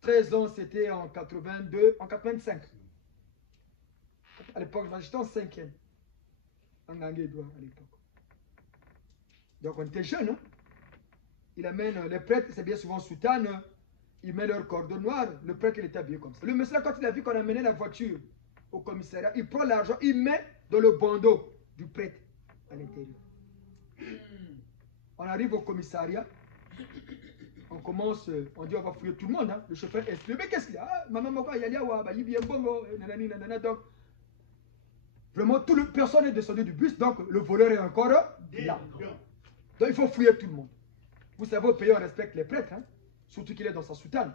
13 ans, c'était en 82, en 85. À l'époque, j'étais en 5e. En Anguédois, à l'époque. Donc, on était jeunes. Hein? Il amène les prêtres, c'est bien souvent soutane. Ils mettent leur cordon noir. Le prêtre, il était habillé comme ça. Le monsieur, quand il a vu qu'on amenait la voiture au commissariat, il prend l'argent, il met dans le bandeau du prêtre à l'intérieur. On arrive au commissariat. On commence, on dit on va fouiller tout le monde. Hein. Le chauffeur explique, mais qu'est-ce qu'il y a? Ah, maman, il y a il bien bongo, nanani, nanana. Donc, vraiment, personne n'est descendu du bus, donc le voleur est encore là. Donc, il faut fouiller tout le monde. Vous savez, au pays, on respecte les prêtres, hein? Surtout qu'il est dans sa soutane.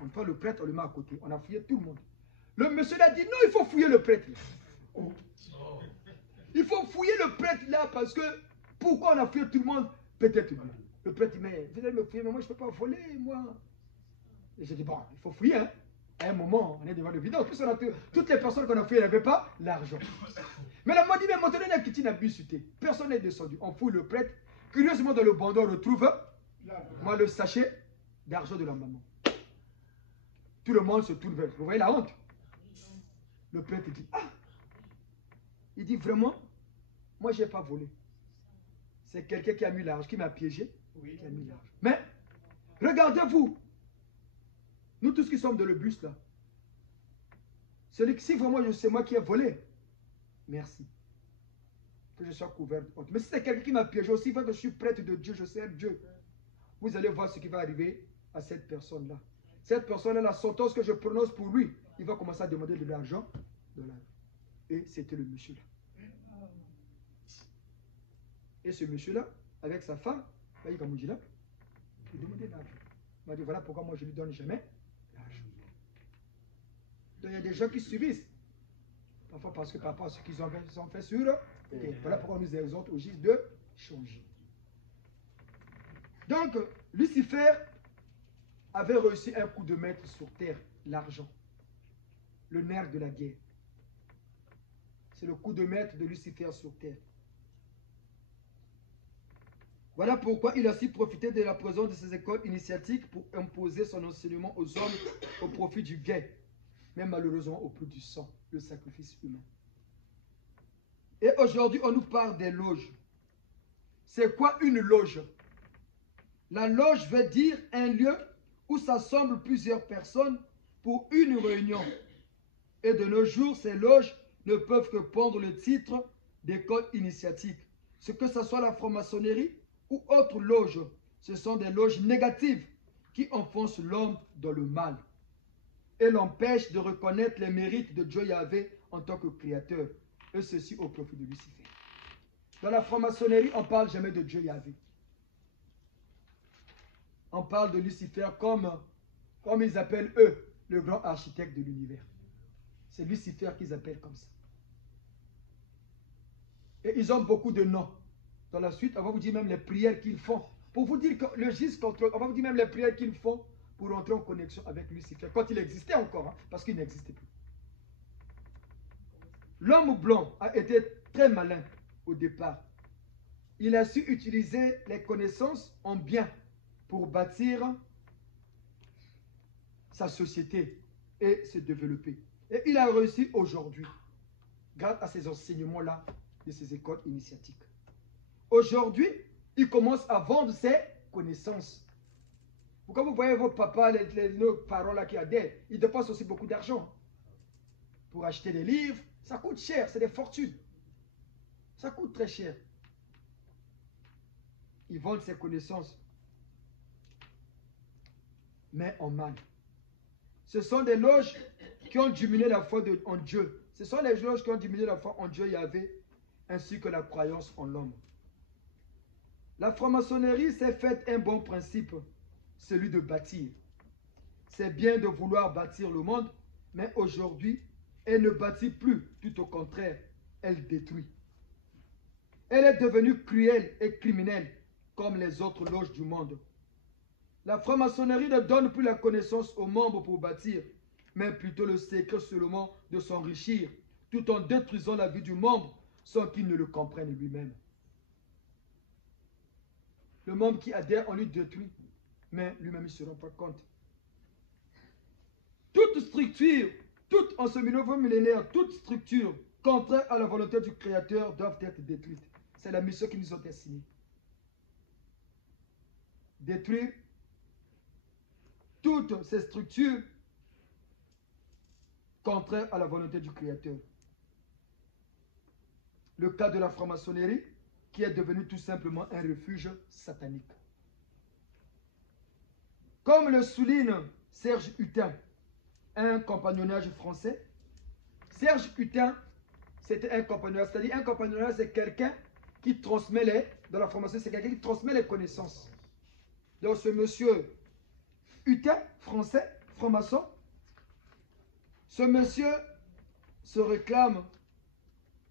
On prend le prêtre, on le met à côté. On a fouillé tout le monde. Le monsieur a dit, non, il faut fouiller le prêtre. Oh. Il faut fouiller le prêtre là, parce que, pourquoi on a fouillé tout le monde? Peut-être lui. Le prêtre dit, mais vous allez me fouiller, mais moi, je ne peux pas voler, moi. Et j'ai dit, bon, il faut fouiller, hein. À un moment, on est devant le vide. En plus, toutes les personnes qu'on a fouillées n'avaient pas l'argent. Mais la m'a dit, mais maintenant, il y a qui n'a plus chuté. Personne n'est descendu. On fouille le prêtre. Curieusement, dans le bandeau, on retrouve, moi, le sachet d'argent de la maman. Tout le monde se tourne vers. Vous voyez la honte? Le prêtre dit, ah! Il dit, vraiment, moi, je n'ai pas volé. C'est quelqu'un qui a mis l'argent, qui m'a piégé, qui a mis l'argent. Mais, regardez-vous, nous tous qui sommes dans le bus là, si vraiment c'est moi qui ai volé, merci. Que je sois couvert de honte. Mais si c'est quelqu'un qui m'a piégé aussi, que je suis prêtre de Dieu, je sers Dieu, vous allez voir ce qui va arriver à cette personne-là. Cette personne-là, la sentence que je prononce pour lui, il va commencer à demander de l'argent. Et c'était le monsieur-là. Et ce monsieur-là, avec sa femme, il demandait l'argent. Il m'a dit, voilà pourquoi moi je ne lui donne jamais l'argent. Donc il y a des gens qui subissent. Parfois parce que par rapport à ce qu'ils ont fait sur eux. Et voilà pourquoi on nous exhorte au juste de changer. Donc, Lucifer avait reçu un coup de maître sur terre, l'argent. Le nerf de la guerre. C'est le coup de maître de Lucifer sur terre. Voilà pourquoi il a aussi profité de la présence de ces écoles initiatiques pour imposer son enseignement aux hommes au profit du gain, mais malheureusement au prix du sang, le sacrifice humain. Et aujourd'hui, on nous parle des loges. C'est quoi une loge? La loge veut dire un lieu où s'assemblent plusieurs personnes pour une réunion. Et de nos jours, ces loges ne peuvent que prendre le titre d'école initiatique. Que ce soit la franc-maçonnerie ou autre loge, ce sont des loges négatives qui enfoncent l'homme dans le mal et l'empêchent de reconnaître les mérites de Dieu Yahvé en tant que créateur, et ceci au profit de Lucifer. Dans la franc-maçonnerie, on ne parle jamais de Dieu Yahvé. On parle de Lucifer comme ils appellent eux, le grand architecte de l'univers. C'est Lucifer qu'ils appellent comme ça. Et ils ont beaucoup de noms. Dans la suite, on va vous dire même les prières qu'ils font. Pour vous dire que le gis contrôle, on va vous dire même les prières qu'ils font pour entrer en connexion avec Lucifer. Quand il existait encore, hein, parce qu'il n'existait plus. L'homme blanc a été très malin au départ. Il a su utiliser les connaissances en bien pour bâtir sa société et se développer. Et il a réussi aujourd'hui, grâce à ces enseignements-là de ces écoles initiatiques. Aujourd'hui, il commence à vendre ses connaissances. Pourquoi vous voyez vos papas, nos parents-là qui adhèrent, ils dépensent aussi beaucoup d'argent pour acheter des livres. Ça coûte cher, c'est des fortunes. Ça coûte très cher. Ils vendent ces connaissances, mais en mal. Ce sont des loges qui ont diminué la foi en Dieu. Ce sont les loges qui ont diminué la foi en Dieu Yahvé, ainsi que la croyance en l'homme. La franc-maçonnerie s'est faite un bon principe, celui de bâtir. C'est bien de vouloir bâtir le monde, mais aujourd'hui, elle ne bâtit plus, tout au contraire, elle détruit. Elle est devenue cruelle et criminelle, comme les autres loges du monde. La franc-maçonnerie ne donne plus la connaissance aux membres pour bâtir, mais plutôt le secret seulement de s'enrichir, tout en détruisant la vie du membre sans qu'il ne le comprenne lui-même. Le membre qui adhère, on lui détruit, mais lui-même il ne se rend pas compte. Toute structure, en ce nouveau millénaire, toute structure contraire à la volonté du Créateur doivent être détruites. C'est la mission qui nous a été assignée. Détruire toutes ces structures contraires à la volonté du Créateur. Le cas de la franc-maçonnerie, qui est devenu tout simplement un refuge satanique. Comme le souligne Serge Hutin, un compagnonnage français, Serge Hutin, c'était un compagnonnage, c'est-à-dire un compagnonnage, c'est quelqu'un qui transmet dans la formation, c'est quelqu'un qui transmet les connaissances. Donc ce monsieur Hutin, français, franc-maçon, ce monsieur se réclame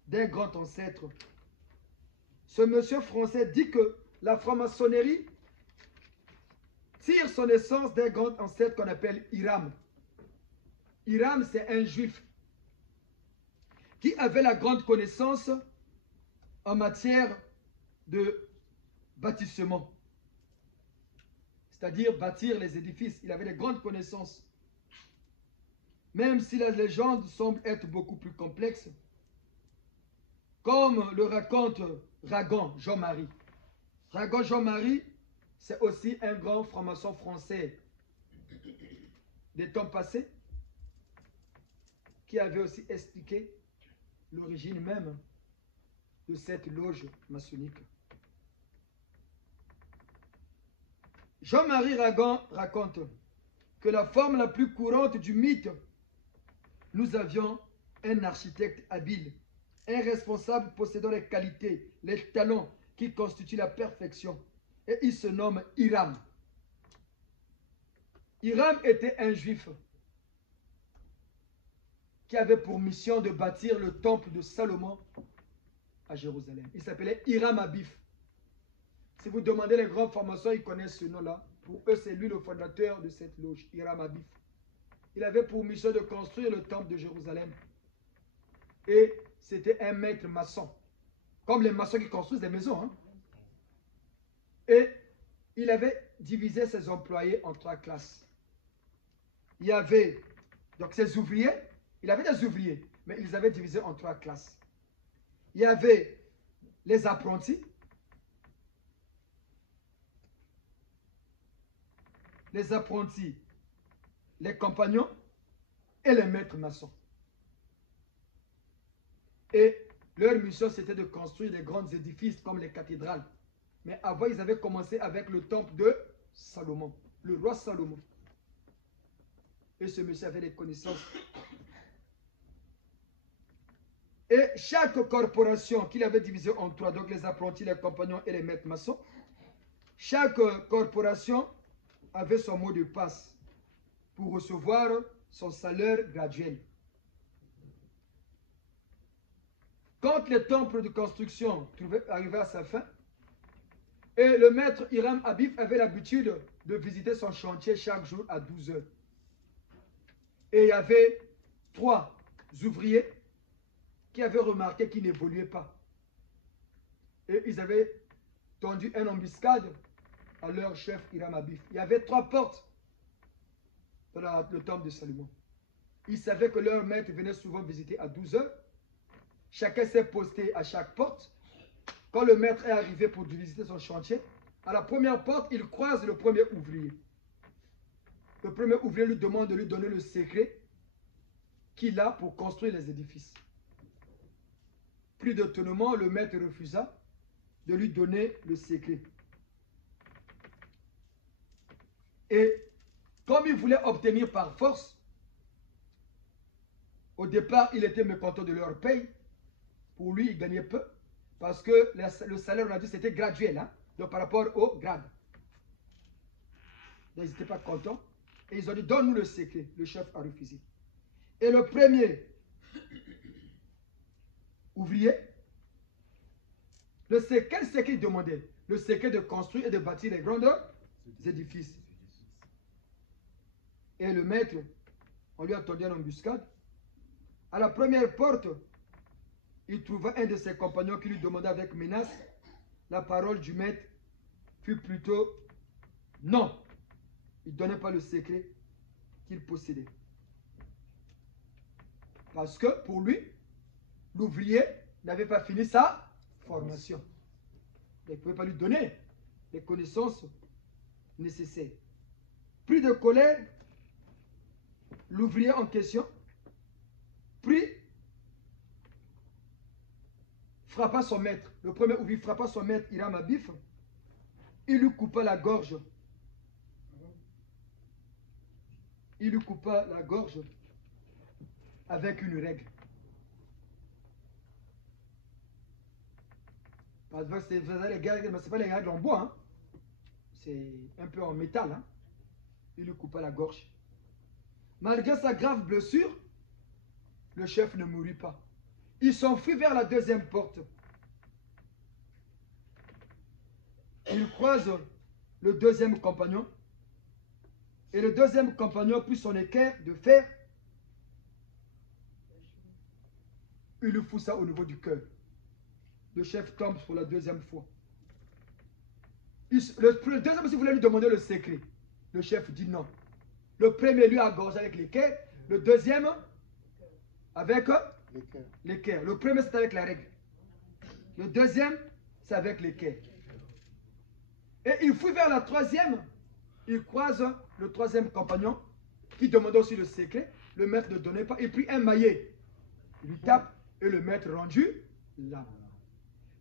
d'un grand ancêtre. Ce monsieur français dit que la franc-maçonnerie tire son essence d'un grand ancêtre qu'on appelle Hiram. Hiram, c'est un juif qui avait la grande connaissance en matière de bâtissement, c'est-à-dire bâtir les édifices. Il avait de grandes connaissances. Même si la légende semble être beaucoup plus complexe, comme le raconte Ragon Jean-Marie. Ragon Jean-Marie, c'est aussi un grand franc-maçon français des temps passés, qui avait aussi expliqué l'origine même de cette loge maçonnique. Jean-Marie Ragon raconte que la forme la plus courante du mythe, nous avions un architecte habile, un responsable possédant les qualités, les talents qui constituent la perfection, et il se nomme Hiram. Hiram était un juif qui avait pour mission de bâtir le temple de Salomon à Jérusalem. Il s'appelait Hiram Abif. Si vous demandez les grands francs-maçons, ils connaissent ce nom-là. Pour eux, c'est lui le fondateur de cette loge, Hiram Abif. Il avait pour mission de construire le temple de Jérusalem. Et c'était un maître maçon. Comme les maçons qui construisent des maisons. Hein. Et il avait divisé ses employés en 3 classes. Il y avait donc ses ouvriers. Il avait des ouvriers, mais ils avaient divisé en 3 classes. Il y avait les apprentis. les apprentis, les compagnons et les maîtres maçons. Et leur mission, c'était de construire des grands édifices comme les cathédrales. Mais avant, ils avaient commencé avec le temple de Salomon, le roi Salomon. Et ce monsieur avait des connaissances. Et chaque corporation qu'il avait divisée en trois, donc les apprentis, les compagnons et les maîtres maçons, chaque corporation avait son mot de passe pour recevoir son salaire graduel. Quand le temple de construction arrivait à sa fin, et le maître Hiram Abib avait l'habitude de visiter son chantier chaque jour à 12 heures. Et il y avait 3 ouvriers qui avaient remarqué qu'il n'évoluait pas. Et ils avaient tendu une embuscade à leur chef Hiram Abib. Il y avait 3 portes dans le temple de Salomon. Ils savaient que leur maître venait souvent visiter à 12 heures. Chacun s'est posté à chaque porte. Quand le maître est arrivé pour visiter son chantier, à la première porte, il croise le premier ouvrier. Le premier ouvrier lui demande de lui donner le secret qu'il a pour construire les édifices. Plus d'étonnement, le maître refusa de lui donner le secret. Et comme il voulait obtenir par force, au départ, il était mécontent de leur paye. Pour lui, il gagnait peu. Parce que le salaire, on a dit, c'était graduel. Hein? Donc, par rapport au grade. Donc, ils n'étaient pas contents. Et ils ont dit, donne-nous le secret. Le chef a refusé. Et le premier ouvrier, quel secret il demandait? Le secret de construire et de bâtir les grands édifices. Et le maître, on lui a tendu une embuscade. À la première porte, il trouva un de ses compagnons qui lui demandait avec menace. La parole du maître fut plutôt non. Il ne donnait pas le secret qu'il possédait. Parce que pour lui, l'ouvrier n'avait pas fini sa formation. Il ne pouvait pas lui donner les connaissances nécessaires. Pris de colère, l'ouvrier en question frappa son maître. Le premier ouvrier frappa son maître Hiram Abib. Il lui coupa la gorge. Il lui coupa la gorge avec une règle. Parce que c'est pas les règles en bois. Hein. C'est un peu en métal. Hein. Il lui coupa la gorge. Malgré sa grave blessure, le chef ne mourut pas. Il s'enfuit vers la deuxième porte. Il croise le deuxième compagnon. Et le deuxième compagnon prit son équerre de fer. Il lui fout ça au niveau du cœur. Le chef tombe pour la deuxième fois. Le deuxième aussi voulait lui demander le secret. Le chef dit non. Le premier lui a gorgé avec l'équerre. Le deuxième avec l'équerre. Le premier c'est avec la règle. Le deuxième c'est avec l'équerre. Et il fouille vers la troisième. Il croise le troisième compagnon qui demandait aussi le secret. Le maître ne donnait pas. Il prit un maillet. Il lui tape et le maître rendu là.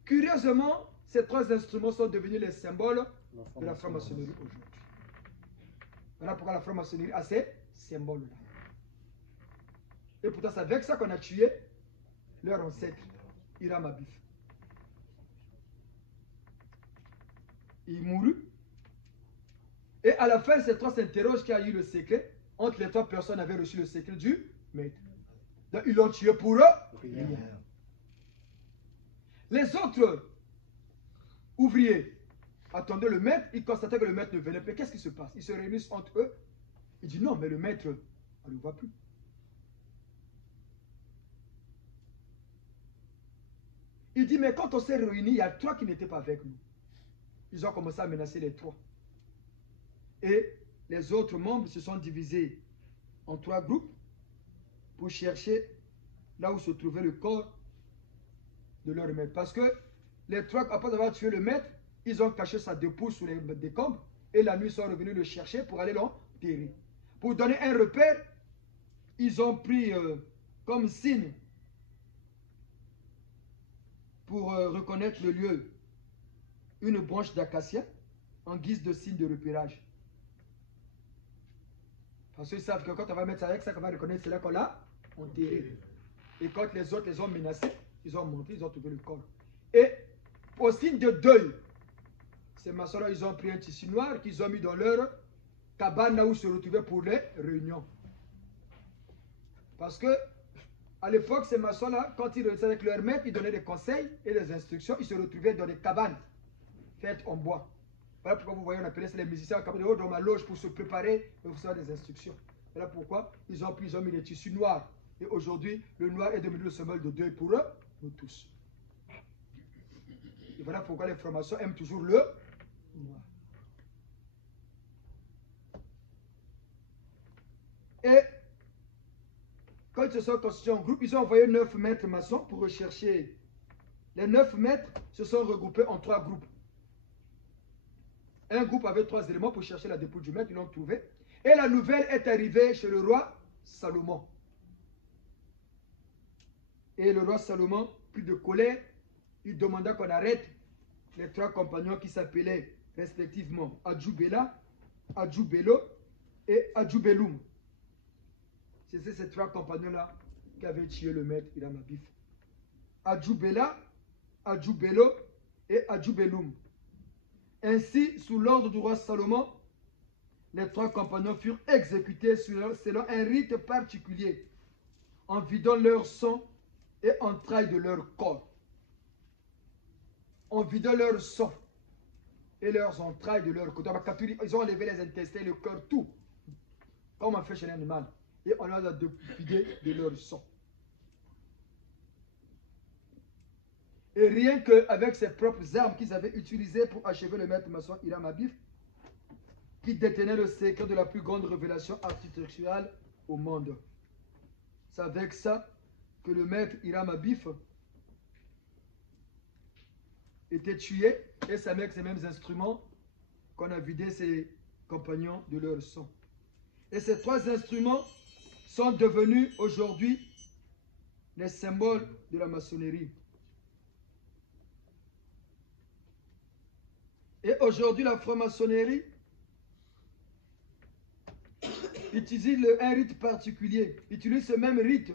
Curieusement, ces 3 instruments sont devenus les symboles de la franc-maçonnerie aujourd'hui. Voilà pourquoi la franc-maçonnerie a ces symboles-là. Et pourtant, c'est avec ça qu'on a tué leur ancêtre, Hiram Abib. Il mourut. Et à la fin, ces 3 s'interrogent qui a eu le secret. Entre les 3 personnes avaient reçu le secret du maître. Donc, ils l'ont tué pour eux. Rien. Les autres ouvriers attendaient le maître. Ils constataient que le maître ne venait pas. Qu'est-ce qui se passe? Ils se réunissent entre eux. Ils disent non, mais le maître, on ne le voit plus. Il dit, mais quand on s'est réunis, il y a 3 qui n'étaient pas avec nous. Ils ont commencé à menacer les 3. Et les autres membres se sont divisés en 3 groupes pour chercher là où se trouvait le corps de leur maître. Parce que les 3, après avoir tué le maître, ils ont caché sa dépouille sous les décombres et la nuit ils sont revenus le chercher pour aller l'enterrer. Pour donner un repère, ils ont pris comme signe pour reconnaître le lieu une branche d'acacia en guise de signe de repérage. Parce qu'ils savent que quand on va mettre ça avec ça, qu'on va reconnaître, c'est là qu'on l'a enterré. Et quand les autres les ont menacés, ils ont monté, ils ont trouvé le corps. Et au signe de deuil, ces maçons-là, ils ont pris un tissu noir qu'ils ont mis dans leur cabane là où ils se retrouvaient pour les réunions. Parce que à l'époque, ces maçons-là, quand ils restaient avec leur maître, ils donnaient des conseils et des instructions. Ils se retrouvaient dans des cabanes faites en bois. Voilà pourquoi vous voyez, on appelait ça les musiciens en cabane dans ma loge pour se préparer et recevoir des instructions. Voilà pourquoi ils ont mis des tissus noirs. Et aujourd'hui, le noir est devenu le symbole de deuil pour eux, nous tous. Et voilà pourquoi les francs-maçons aiment toujours le noir. Et quand ils se sont constitués en groupe, ils ont envoyé 9 maîtres maçons pour rechercher. Les 9 maîtres se sont regroupés en 3 groupes. Un groupe avait 3 éléments pour chercher la dépouille du maître, ils l'ont trouvé. Et la nouvelle est arrivée chez le roi Salomon. Et le roi Salomon, pris de colère, il demanda qu'on arrête les 3 compagnons qui s'appelaient respectivement Adjoubela, Adjoubelo et Adjoubelum. C'était ces 3 compagnons-là qui avaient tué le maître Hiram Abif. Adjoubela, Adjoubelo et Adjoubelum. Ainsi, sous l'ordre du roi Salomon, les 3 compagnons furent exécutés selon un rite particulier, en vidant leur sang et entrailles de leur corps. En vidant leur sang et leurs entrailles de leur corps. Ils ont enlevé les intestins, le cœur, tout. Comme on fait chez l'animal. Et on les a vidés de leur sang. Et rien qu'avec ses propres armes qu'ils avaient utilisées pour achever le maître maçon Hiram Abif, qui détenait le secret de la plus grande révélation architecturale au monde. C'est avec ça que le maître Hiram Abif était tué, et c'est avec ces mêmes instruments qu'on a vidé ses compagnons de leur sang. Et ces 3 instruments sont devenus aujourd'hui les symboles de la maçonnerie. Et aujourd'hui, la franc-maçonnerie utilise un rite particulier, utilise ce même rite,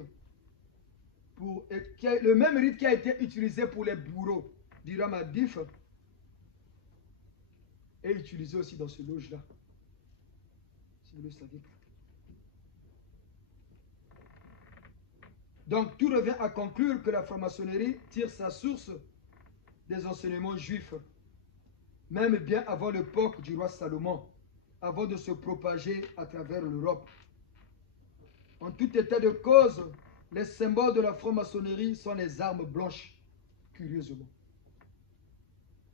le même rite qui a été utilisé pour les bourreaux d'Hiram Abif, est utilisé aussi dans ce loge-là. Si vous le saviez. Donc, tout revient à conclure que la franc-maçonnerie tire sa source des enseignements juifs, même bien avant l'époque du roi Salomon, avant de se propager à travers l'Europe. En tout état de cause, les symboles de la franc-maçonnerie sont les armes blanches, curieusement.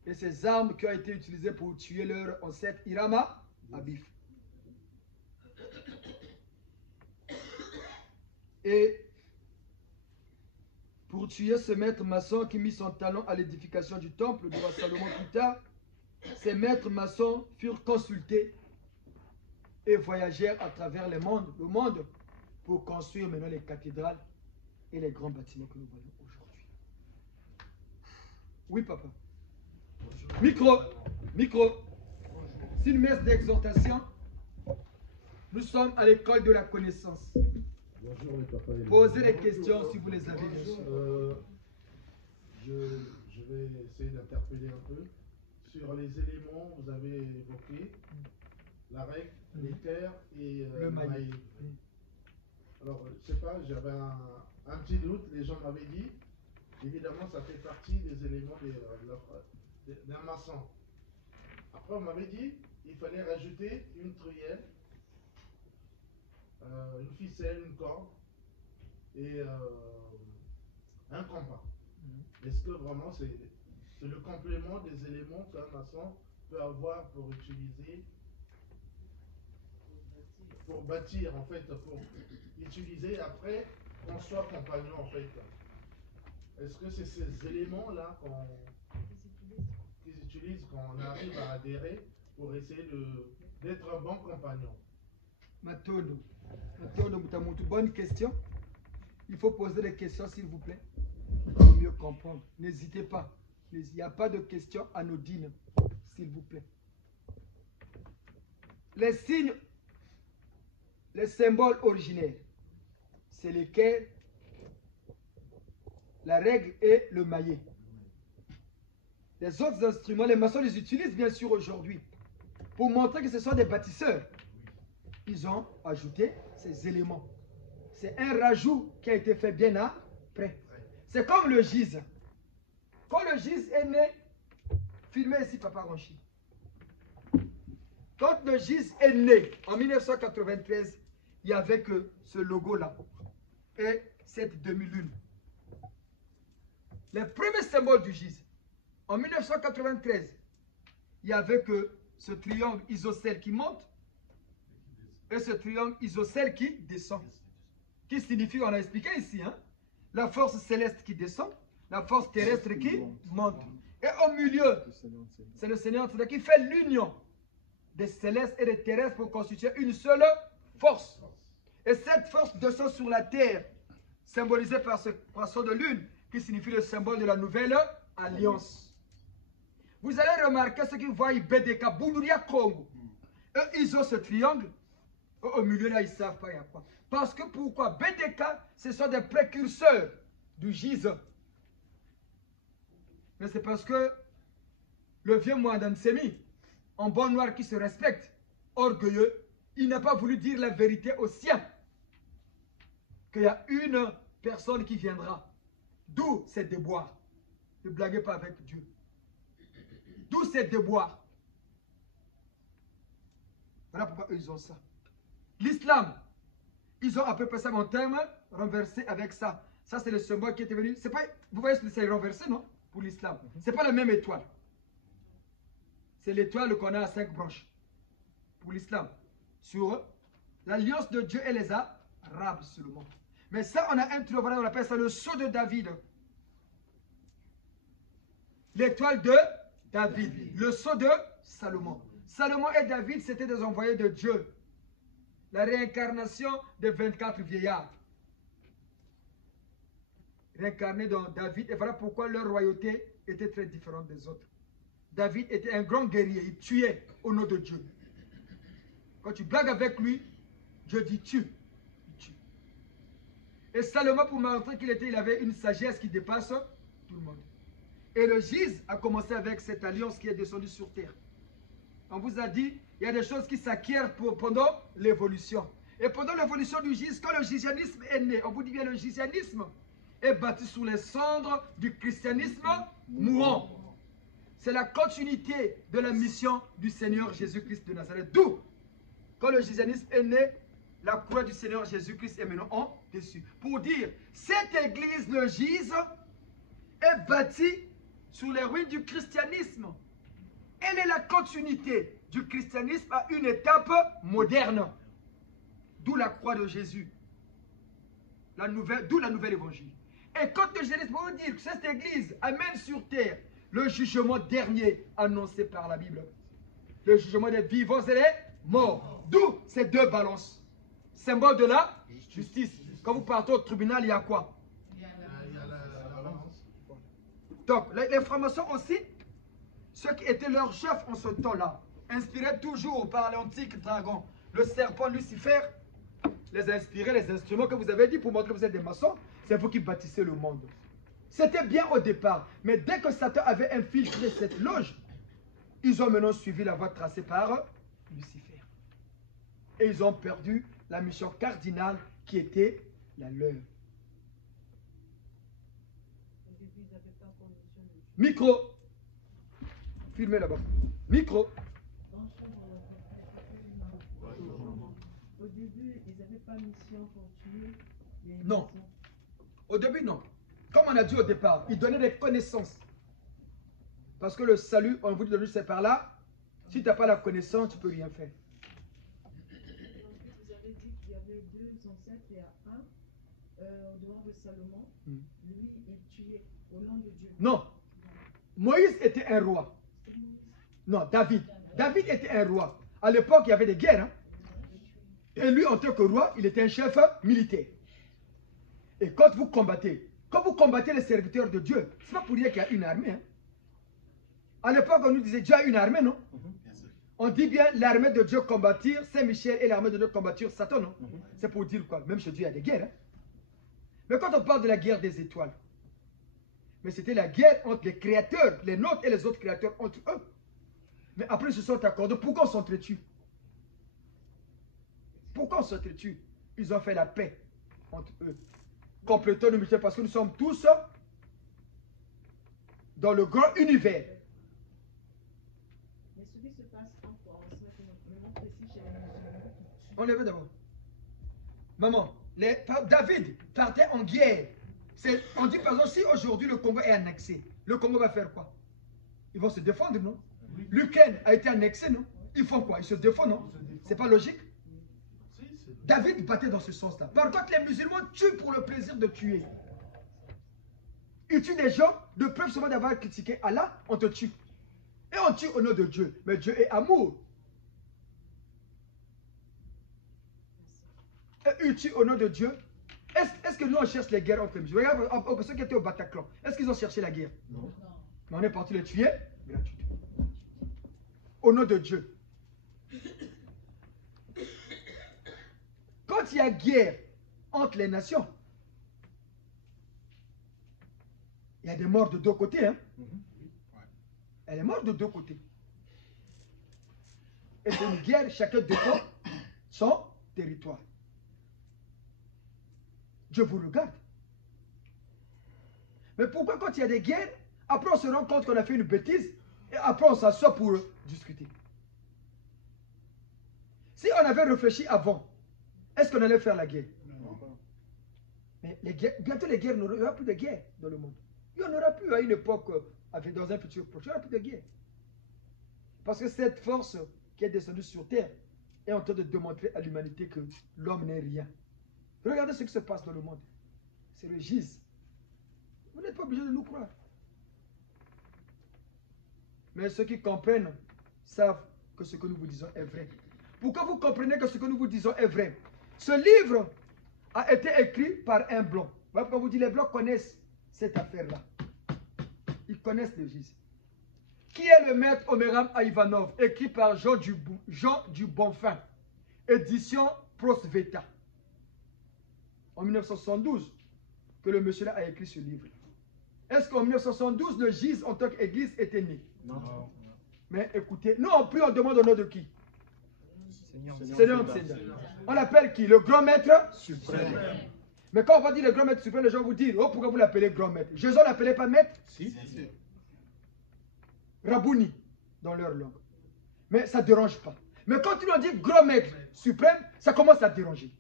Et ces armes qui ont été utilisées pour tuer leur ancêtre Hiram Abif. Et pour tuer ce maître maçon qui mit son talent à l'édification du temple du roi Salomon plus tard, ces maîtres maçons furent consultés et voyagèrent à travers le monde pour construire maintenant les cathédrales et les grands bâtiments que nous voyons aujourd'hui. Oui, papa. Micro. C'est une messe d'exhortation. Nous sommes à l'école de la connaissance. Bonjour les papas. Posez les questions si vous les avez. Je vais essayer d'interpeller un peu. Sur les éléments, vous avez évoqué la règle, les terres et le maïs. Alors, je ne sais pas, j'avais un petit doute, les gens m'avaient dit, évidemment, ça fait partie des éléments d'un maçon. Après, on m'avait dit, il fallait rajouter une truelle, une ficelle, une corde et un compas. Est-ce que vraiment c'est le complément des éléments qu'un maçon peut avoir pour utiliser, pour bâtir en fait, pour utiliser après qu'on soit compagnon en fait? Est-ce que c'est ces éléments-là qu'ils utilisent quand on arrive à adhérer pour essayer d'être un bon compagnon. Matondo, Mutamutu, bonne question. Il faut poser des questions, s'il vous plaît, pour mieux comprendre. N'hésitez pas. Il n'y a pas de questions anodines, s'il vous plaît. Les signes, les symboles originaires, c'est lesquels? La règle et le maillet. Les autres instruments, les maçons les utilisent bien sûr aujourd'hui pour montrer que ce sont des bâtisseurs. Ils ont ajouté ces éléments. C'est un rajout qui a été fait bien après. C'est comme le gise. Quand le gise est né, filmez ici Papa Ronchi. Quand le gise est né en 1993, il n'y avait que ce logo-là et cette demi-lune. Les premiers symboles du gise. En 1993, il n'y avait que ce triangle isocèle qui monte et ce triangle isocèle qui descend. Qui signifie, on a expliqué ici, hein, la force céleste qui descend, la force terrestre qui monte. Et au milieu, c'est le Seigneur qui fait l'union des célestes et des terrestres pour constituer une seule force. Et cette force descend sur la terre, symbolisée par ce poisson de lune, qui signifie le symbole de la nouvelle alliance. Vous allez remarquer ceux qui voient BDK, Boulouria Congo. Eux, ils ont ce triangle. Au milieu, là, ils ne savent pas il y a quoi. Parce que pourquoi? BDK, ce sont des précurseurs du gise. Mais c'est parce que le vieux Mouadan Semi, en bon noir qui se respecte, orgueilleux, il n'a pas voulu dire la vérité aux siens. Qu'il y a une personne qui viendra. D'où ces déboires? Ne blaguez pas avec Dieu. D'où ces déboires? Voilà pourquoi ils ont ça. L'islam, ils ont à peu près ça en terme renversé avec ça. Ça, c'est le symbole qui était venu. C'est pas, vous voyez, c'est renversé, non? Pour l'islam. C'est pas la même étoile. C'est l'étoile qu'on a à 5 branches. Pour l'islam. Sur l'alliance de Dieu et les Arabes seulement. Mais ça, on a introduit, on appelle ça le sceau de David. L'étoile de David. Le sceau de Salomon. Salomon et David, c'était des envoyés de Dieu. La réincarnation des 24 vieillards. Réincarnés dans David. Et voilà pourquoi leur royauté était très différente des autres. David était un grand guerrier. Il tuait au nom de Dieu. Quand tu blagues avec lui, Dieu dit tue. Il tue. Et Salomon, pour montrer il avait une sagesse qui dépasse tout le monde. Et le gise a commencé avec cette alliance qui est descendue sur terre. On vous a dit, il y a des choses qui s'acquièrent pendant l'évolution. Et pendant l'évolution du gise, quand le gisianisme est né, on vous dit bien le gisianisme est bâti sous les cendres du christianisme mourant. C'est la continuité de la mission du Seigneur Jésus-Christ de Nazareth. D'où, quand le gisianisme est né, la croix du Seigneur Jésus-Christ est maintenant en dessus. Pour dire, cette église, le gise, est bâtie sur les ruines du christianisme. Elle est la continuité du christianisme à une étape moderne. D'où la croix de Jésus. D'où la nouvelle évangile. Et quand le gisianisme va vous dire que cette église amène sur terre le jugement dernier annoncé par la Bible. Le jugement des vivants et des morts. D'où ces deux balances. Symbole de la justice. Quand vous partez au tribunal, il y a quoi? Il y a la balance. Donc, les francs-maçons aussi, ceux qui étaient leurs chefs en ce temps-là, inspirés toujours par l'antique dragon, le serpent Lucifer, les inspirer, les instruments que vous avez dit pour montrer que vous êtes des maçons, c'est vous qui bâtissez le monde. C'était bien au départ, mais dès que Satan avait infiltré cette loge, ils ont maintenant suivi la voie tracée par Lucifer. Et ils ont perdu la mission cardinale qui était la leur. Micro. Filmez là-bas. Micro. Au début, ils n'avaient pas mission pour tuer les Non. Au début, non. Comme on a dit au départ, ils donnaient des connaissances. Parce que le salut, on vous dit de lui, c'est par là. Si tu n'as pas la connaissance, tu ne peux rien faire. Vous avez dit qu'il y avait deux ancêtres, il y a un, au dehors de Salomon, lui, il tuait au nom de Dieu. Non. Moïse était un roi. C'est Moïse. Non, David. David était un roi. À l'époque, il y avait des guerres. Hein? Et lui, en tant que roi, il était un chef militaire. Et quand vous combattez les serviteurs de Dieu, ce n'est pas pour dire qu'il y a une armée. Hein? À l'époque, on nous disait Dieu a une armée, non? On dit bien l'armée de Dieu combattir Saint-Michel et l'armée de Dieu combattir Satan, non? C'est pour dire quoi? Même chez Dieu, il y a des guerres. Hein? Mais quand on parle de la guerre des étoiles, mais c'était la guerre entre les créateurs, les nôtres et les autres créateurs entre eux. Mais après, ils se sont accordés. Pourquoi on s'entretue? Pourquoi on s'entretue? Ils ont fait la paix entre eux. Complétons le mystère parce que nous sommes tous dans le grand univers. Mais ce qui se passe en moment précis chez les musulmans. On le veut d'abord. Maman, David partait en guerre. On dit par exemple, si aujourd'hui le Congo est annexé, le Congo va faire quoi? Ils vont se défendre, non? Oui. L'Ukraine a été annexée, non? Ils font quoi? Ils se défendent, non? C'est pas logique? David battait dans ce sens-là. Par contre, les musulmans tuent pour le plaisir de tuer. Ils tuent des gens, de preuve seulement d'avoir critiqué Allah, on te tue. Et on tue au nom de Dieu. Mais Dieu est amour. Et ils tuent au nom de Dieu. Est-ce que nous on cherche les guerres entre les musulmans? Regarde, ceux qui étaient au Bataclan, est-ce qu'ils ont cherché la guerre? Non. Mais on est parti les tuer gratuitement. Au nom de Dieu. Quand il y a guerre entre les nations, il y a des morts de deux côtés. Hein? Elle est morte de deux côtés. Et c'est une guerre, chacun défend son territoire. Dieu vous regarde. Mais pourquoi quand il y a des guerres, après on se rend compte qu'on a fait une bêtise et après on s'assoit pour discuter? Si on avait réfléchi avant, est-ce qu'on allait faire la guerre? Non. Mais bientôt les guerres, il n'y aura plus de guerre dans le monde. Il n'y en aura plus à une époque, dans un futur proche, il n'y aura plus de guerre. Parce que cette force qui est descendue sur terre est en train de démontrer à l'humanité que l'homme n'est rien. Regardez ce qui se passe dans le monde. C'est le gise. Vous n'êtes pas obligé de nous croire. Mais ceux qui comprennent savent que ce que nous vous disons est vrai. Pourquoi vous comprenez que ce que nous vous disons est vrai? Ce livre a été écrit par un blanc. Voilà pourquoi vous dites les blancs connaissent cette affaire-là. Ils connaissent le gise. Qui est le maître Omeram Ivanov, écrit par Jean du Bonfin, édition Prosveta. En 1972, que le monsieur-là a écrit ce livre. Est-ce qu'en 1972, le gise en tant qu'église était né? Non. Mais écoutez, nous on prie, on demande au nom de qui? Seigneur. On l'appelle qui? Le grand maître suprême. Mais quand on va dire le grand maître suprême, les gens vous disent, oh, pourquoi vous l'appelez grand maître? Jésus n'appelait pas maître? Si. Rabouni, dans leur langue. Mais ça ne dérange pas. Mais quand on dit grand maître suprême, ça commence à déranger.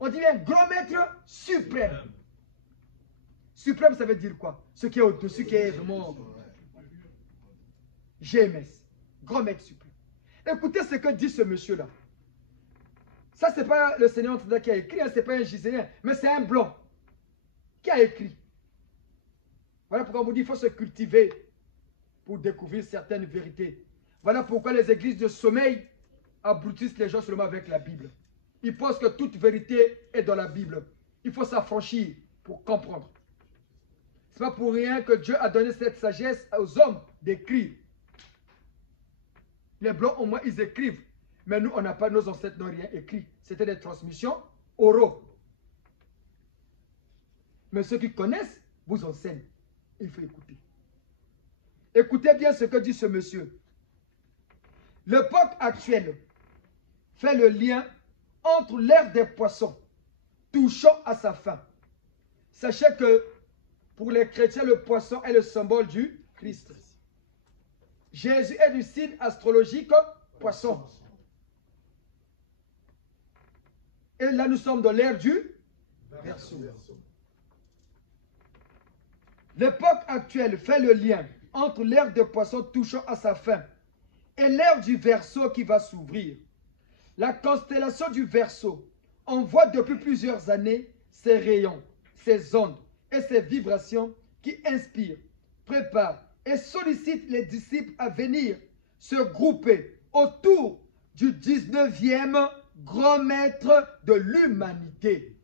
On dit bien grand maître suprême. Suprême, ça veut dire quoi? Ce qui est au-dessus, qui est vraiment GMS. Grand maître suprême. Écoutez ce que dit ce monsieur-là. Ça, ce n'est pas le Seigneur qui a écrit, hein, ce n'est pas un giséen, mais c'est un blanc qui a écrit. Voilà pourquoi on vous dit qu'il faut se cultiver pour découvrir certaines vérités. Voilà pourquoi les églises de sommeil abrutissent les gens seulement avec la Bible. Ils pensent que toute vérité est dans la Bible. Il faut s'affranchir pour comprendre. Ce n'est pas pour rien que Dieu a donné cette sagesse aux hommes d'écrire. Les blancs, au moins, ils écrivent. Mais nous, on n'a pas, nos ancêtres n'ont rien écrit. C'était des transmissions oraux. Mais ceux qui connaissent vous enseignent. Il faut écouter. Écoutez bien ce que dit ce monsieur. L'époque actuelle fait le lien entre l'ère des poissons touchant à sa fin. Sachez que pour les chrétiens, le poisson est le symbole du Christ. Jésus est du signe astrologique poisson. Et là, nous sommes dans l'ère du Verseau. L'époque actuelle fait le lien entre l'ère des poissons touchant à sa fin et l'ère du Verseau qui va s'ouvrir. La constellation du Verseau envoie depuis plusieurs années ses rayons, ses ondes et ses vibrations qui inspirent, préparent et sollicitent les disciples à venir se grouper autour du 19e grand maître de l'humanité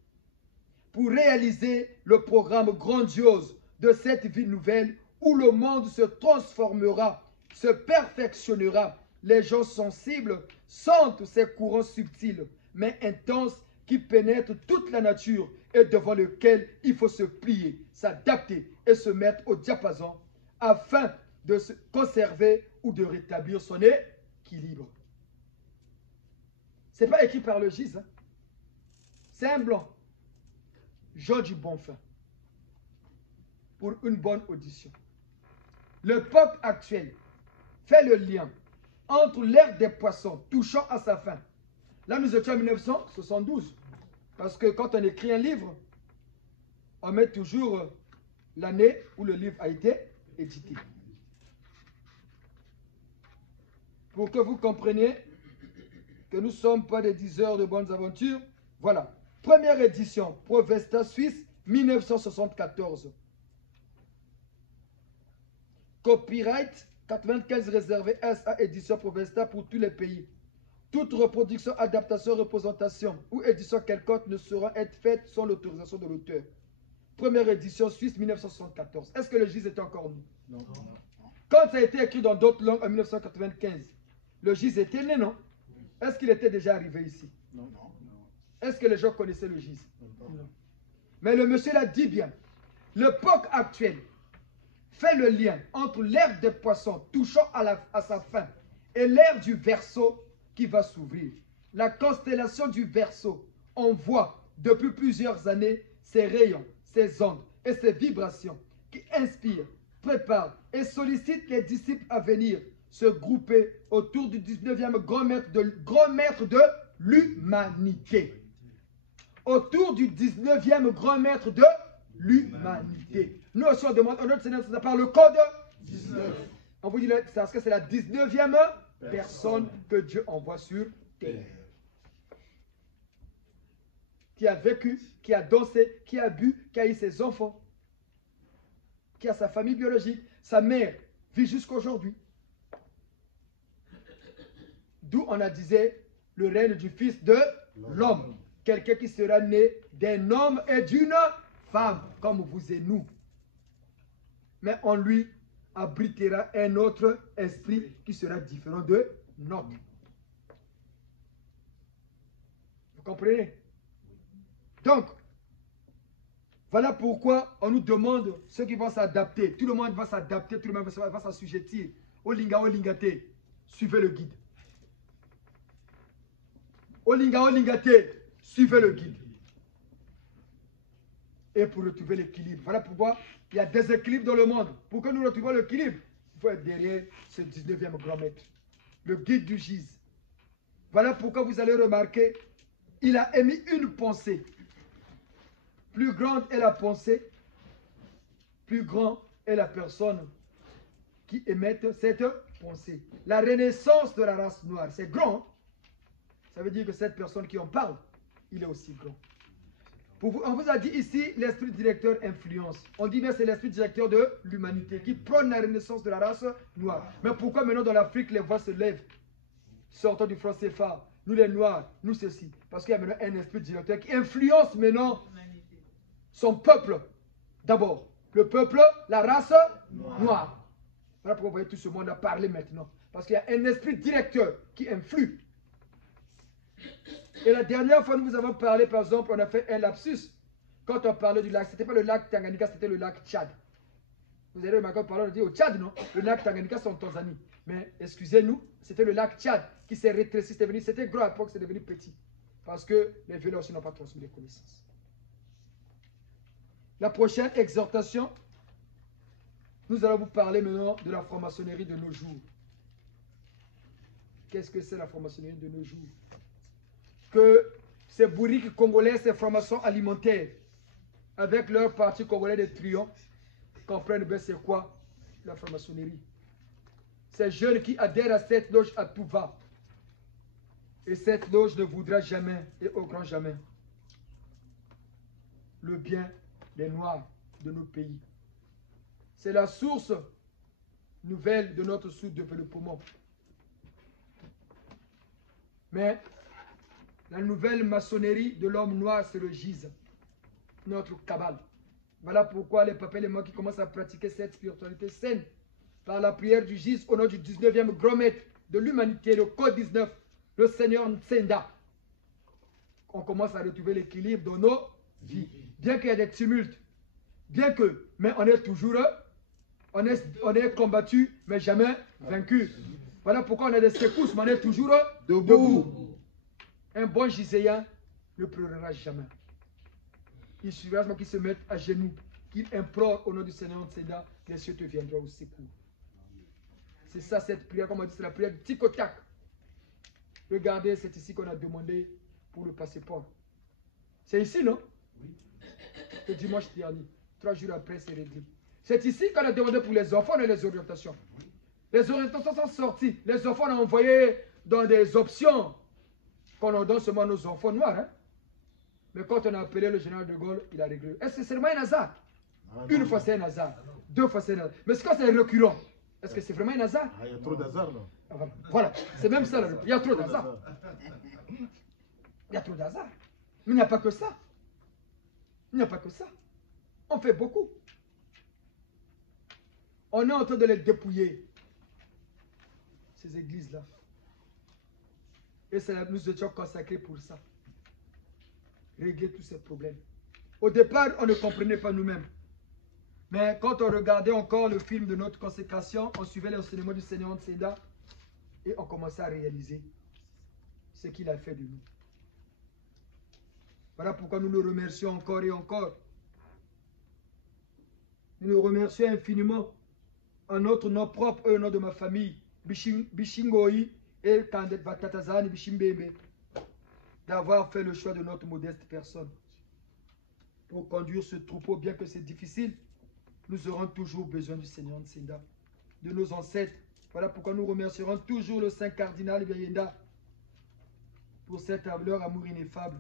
pour réaliser le programme grandiose de cette vie nouvelle où le monde se transformera, se perfectionnera. Les gens sensibles sentent ces courants subtils mais intenses qui pénètrent toute la nature et devant lequel il faut se plier, s'adapter et se mettre au diapason afin de se conserver ou de rétablir son équilibre. Ce n'est pas écrit par le GIS. Hein? C'est un blanc. Jean du Bonfin. Pour une bonne audition. L'époque actuelle fait le lien entre l'ère des poissons touchant à sa fin. Là, nous étions en 1972. Parce que quand on écrit un livre, on met toujours l'année où le livre a été édité. Pour que vous compreniez que nous ne sommes pas des 10 heures de bonnes aventures, voilà. Première édition, Provesta Suisse, 1974. Copyright 95 réservé SA édition Provesta pour tous les pays. Toute reproduction, adaptation, représentation ou édition quelconque ne saura être faite sans l'autorisation de l'auteur. Première édition Suisse 1974. Est-ce que le GIS était encore né? Non. Quand ça a été écrit dans d'autres langues en 1995, le GIS était né, non? Est-ce qu'il était déjà arrivé ici? Non. Est-ce que les gens connaissaient le GIS? Non. Mais le monsieur l'a dit bien. L'époque actuelle fait le lien entre l'ère des poissons touchant à sa fin et l'ère du Verseau qui va s'ouvrir. La constellation du Verseau envoie depuis plusieurs années ses rayons, ses ondes et ses vibrations qui inspirent, préparent et sollicitent les disciples à venir se grouper autour du 19e grand maître de l'humanité. Autour du 19e grand maître de l'humanité. Nous aussi on demande, notre Seigneur, ça parle le code 19. On vous dit parce que c'est la 19e personne que Dieu envoie sur terre. Qui a vécu, qui a dansé, qui a bu, qui a eu ses enfants, qui a sa famille biologique, sa mère vit jusqu'à aujourd'hui. D'où on a disait le règne du Fils de l'homme. Quelqu'un qui sera né d'un homme et d'une femme, comme vous et nous. Mais en lui abritera un autre esprit qui sera différent de notre. Vous comprenez? Donc, voilà pourquoi on nous demande ceux qui vont s'adapter. Tout le monde va s'adapter, tout le monde va s'assujettir. Olinga, olingate, suivez le guide. Olinga, olingate, suivez le guide. Et pour retrouver l'équilibre. Voilà pourquoi il y a des équilibres dans le monde. Pour que nous retrouvions l'équilibre, il faut être derrière ce 19e grand maître. Le guide du GIS. Voilà pourquoi vous allez remarquer, il a émis une pensée. Plus grande est la pensée, plus grand est la personne qui émet cette pensée. La renaissance de la race noire, c'est grand. Ça veut dire que cette personne qui en parle, il est aussi grand. On vous a dit ici l'esprit directeur influence. On dit bien c'est l'esprit directeur de l'humanité qui prône la renaissance de la race noire. Mais pourquoi maintenant dans l'Afrique les voix se lèvent? Sortant du franc CFA, nous les noirs, nous ceci. Parce qu'il y a maintenant un esprit directeur qui influence maintenant son peuple. D'abord, le peuple, la race noire. Voilà pourquoi vous voyez tout ce monde à parler maintenant. Parce qu'il y a un esprit directeur qui influe. Et la dernière fois, nous vous avons parlé, par exemple, on a fait un lapsus. Quand on parlait du lac, ce n'était pas le lac Tanganyika, c'était le lac Tchad. Vous avez remarqué, on parlait, on dit au Tchad, non? Le lac Tanganyika, c'est en Tanzanie. Mais excusez-nous, c'était le lac Tchad qui s'est rétréci, c'était gros à l'époque, c'est devenu petit. Parce que les violeurs n'ont pas transmis les connaissances. La prochaine exhortation, nous allons vous parler maintenant de la franc-maçonnerie de nos jours. Qu'est-ce que c'est la franc-maçonnerie de nos jours? Que ces bourriques congolais, ces francs-maçons alimentaires, avec leur parti congolais de triomphe, comprennent bien c'est quoi la franc-maçonnerie. Ces jeunes qui adhèrent à cette loge à tout va. Et cette loge ne voudra jamais, et au grand jamais, le bien des Noirs de nos pays. C'est la source nouvelle de notre sous-développement. Mais la nouvelle maçonnerie de l'homme noir, c'est le gise, notre cabale. Voilà pourquoi les papas et les mots qui commencent à pratiquer cette spiritualité saine par la prière du gise au nom du 19e grand maître de l'humanité, le code 19, le Seigneur Ntsenda. On commence à retrouver l'équilibre dans nos vies. Bien qu'il y ait des tumultes, mais on est toujours, on est combattu, mais jamais vaincu. Voilà pourquoi on a des secousses, mais on est toujours debout. Un bon giséen ne pleurera jamais. Il suffira qu'il se mette à genoux, qu'il implore au nom du Seigneur Ntsenda, les cieux te viendront au secours. C'est ça cette prière, comme on dit, c'est la prière du tic-au-tac. Regardez, c'est ici qu'on a demandé pour le passeport. C'est ici, non? Oui. Le dimanche dernier. 3 jours après, c'est réglé. C'est ici qu'on a demandé pour les enfants et les orientations. Les orientations sont sorties. Les enfants, on a envoyé dans des options qu'on donne seulement à nos enfants noirs. Hein? Mais quand on a appelé le général de Gaulle, il a réglé. Est-ce que c'est vraiment un hasard? Une fois c'est un hasard. 2 fois c'est un hasard. Mais quand c'est récurrent, est-ce que c'est vraiment un hasard? Il y a trop d'hasard là. Voilà, c'est même ça. Il y a trop d'hasard. Il y a trop d'hasard. Mais il n'y a pas que ça. Il n'y a pas que ça. On fait beaucoup. On est en train de les dépouiller, ces églises-là. Et nous étions consacrés pour ça. Régler tous ces problèmes. Au départ, on ne comprenait pas nous-mêmes. Mais quand on regardait encore le film de notre consécration, on suivait l'enseignement du Seigneur Ntsenda et on commençait à réaliser ce qu'il a fait de nous. Voilà pourquoi nous le remercions encore et encore. Nous le remercions infiniment en notre nom propre et au nom de ma famille, Bishingoi et Kandet Batatazani Bishimbebe, d'avoir fait le choix de notre modeste personne pour conduire ce troupeau, bien que c'est difficile. Nous aurons toujours besoin du Seigneur Ntsenda, de nos ancêtres. Voilà pourquoi nous remercierons toujours le Saint Cardinal Biayenda pour leur amour ineffable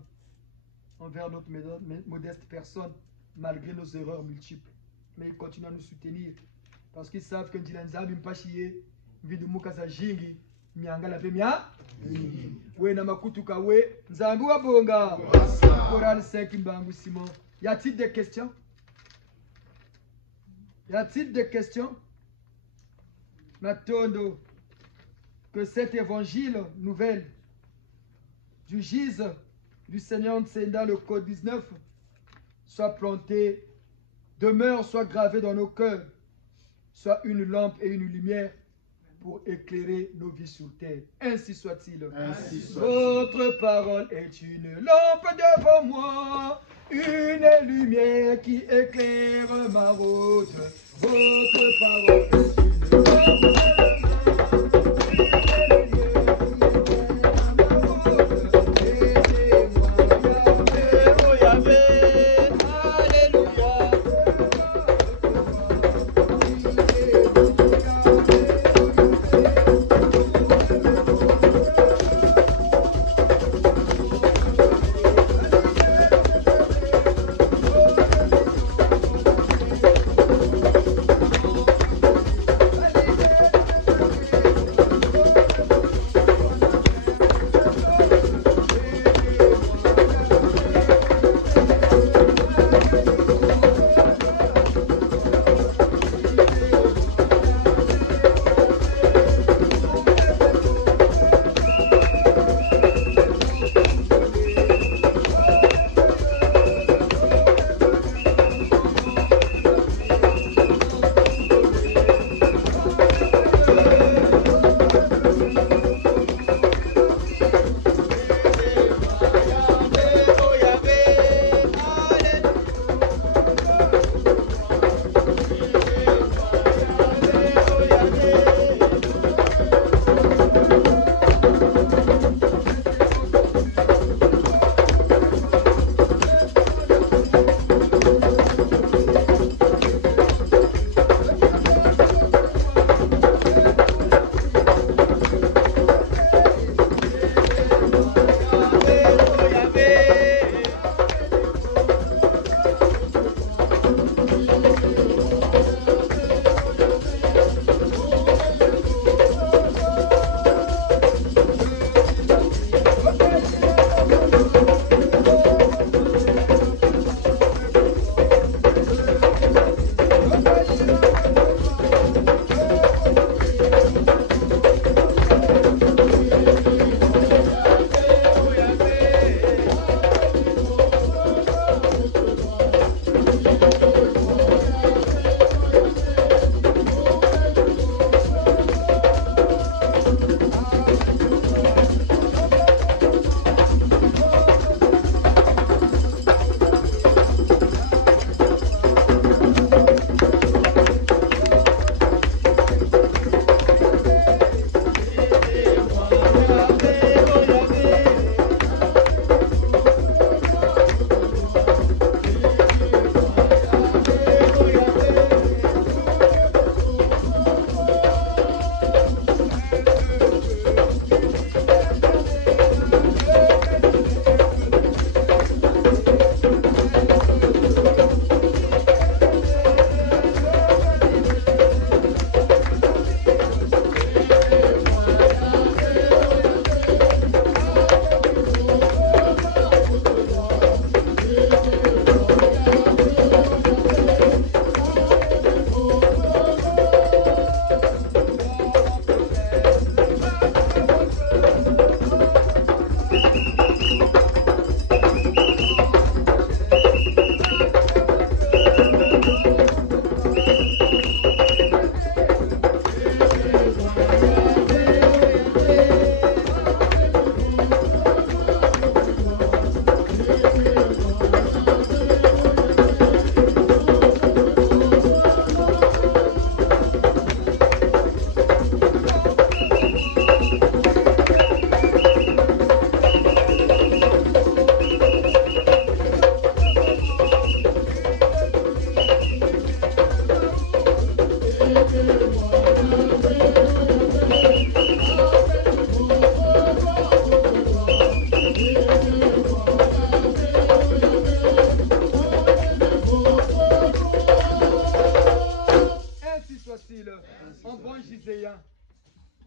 envers notre modeste personne, malgré nos erreurs multiples. Mais ils continuent à nous soutenir parce qu'ils savent que Ndilanza Bimpachiye, Vidumukaza Jingi, Miangala Pemia, We Namakutuka We, Nzambu Abonga, Choral 5 Mbangu Simon. Y a-t-il des questions? Y a-t-il des questions? Matondo, que cet évangile nouvelle du gise du Seigneur Ntsenda, le code 19, soit planté, demeure, soit gravé dans nos cœurs, soit une lampe et une lumière pour éclairer nos vies sur terre. Ainsi soit-il. Votre parole est une lampe devant moi, une lumière qui éclaire ma route. Votre parole est une lampe devant moi.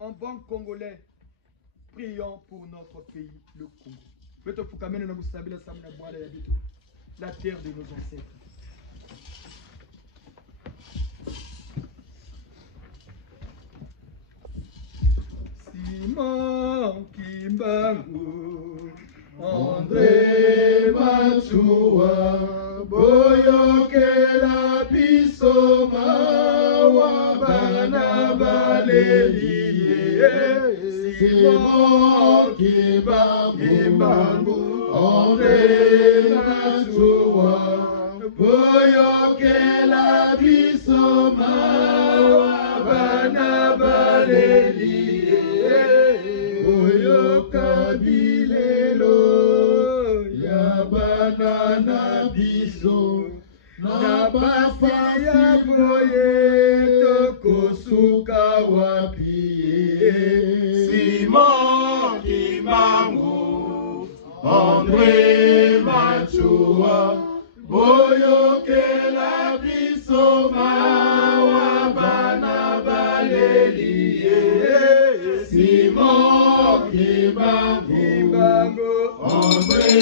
en bon congolais, prions pour notre pays, le Congo. La terre de nos ancêtres. Simon Kimbangu, André Matsua, Boyokela biso mawa bana baleliye. Simon Kimbangu, André Matsua, Boyokela biso mawa bana baleliye. Oyokabilelo ya banana biso na basi ya boye tokosuka wapi. Simon Kimbangu, André Matsua, boyokela biso mawa bana baleliye. Simon Kimbangu, André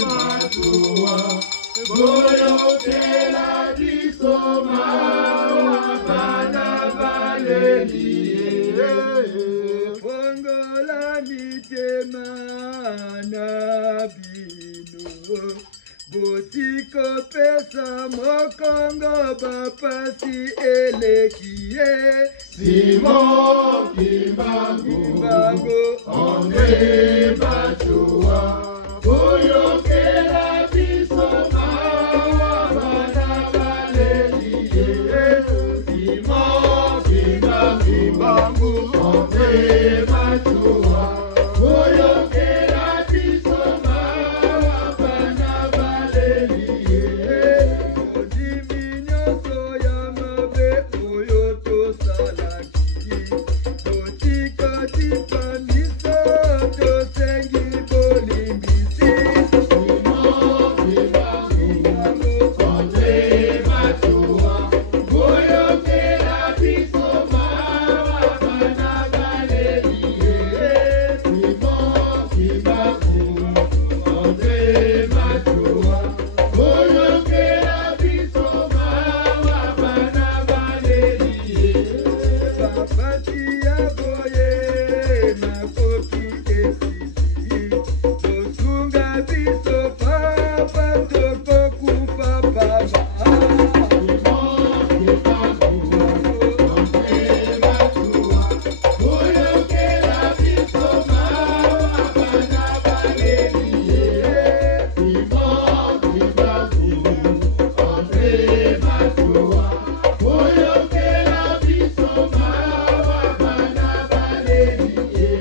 Matsua, boyokela biso mawa bana baleliye. Fongola mitema na bino, botiko pesa mokongo bapasi elekie. Simon Kimbangu, André Matsua, boyokela biso mawa bana baleliye. Simon Kimbangu, André Matsua, boyokela biso mawa bana baleliye. Ondimi nyonso ya mabe oyo tosalaki, totika tipa miso tosengi bolimbisi. Simon Kimbangu, André Matsua, boyokela biso mawa bana baleliye. Simon Kimbangu, André Matsua, boyokela biso mawa bana baleliye. Bapati ya boye makoki esili, tosunga biso papa tokokufa papa. Simon Kimbangu, André Matsua, boyokela biso mawa bana baleliye. Simon Kimbangu, André Matsua, boyokela biso mawa bana baleliye.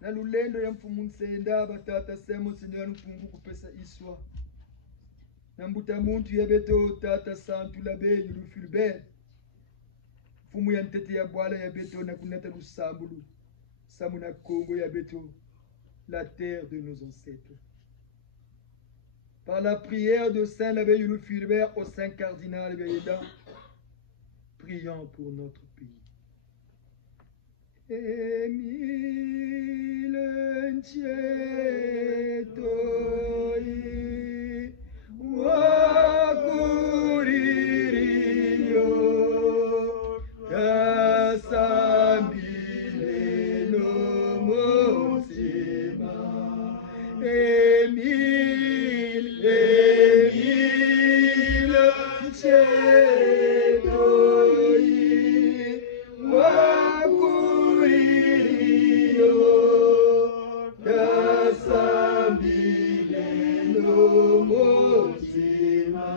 Na lulendo ya mfumu nsenda batata semo Seigneur mpungu kupesa iswa. Na mbuta muntu ya beto tata santu la benyu lufilbe. Mfumu ya ntete ya bwala ya beto na kunata lusambulu. Samu na Congo ya beto, la terre de nos ancêtres. Par la prière de Saint l'abbé Yulu Fulbert au Saint Cardinal Gaïda, prions pour notre pays. Emile Nchietoi, wakuririo, kasambile no motima. Emile Nchietoi, wakuririo, kasambile no motima.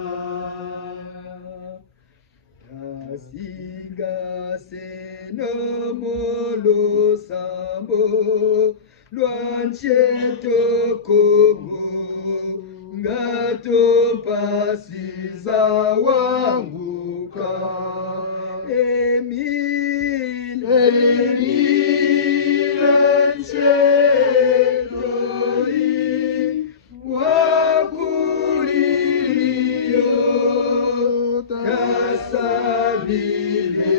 Kasinga seno molo sambo, luancheto Kongo, ngato pasiza wanguka. Emile Nchietoi, wakuririo, kasambile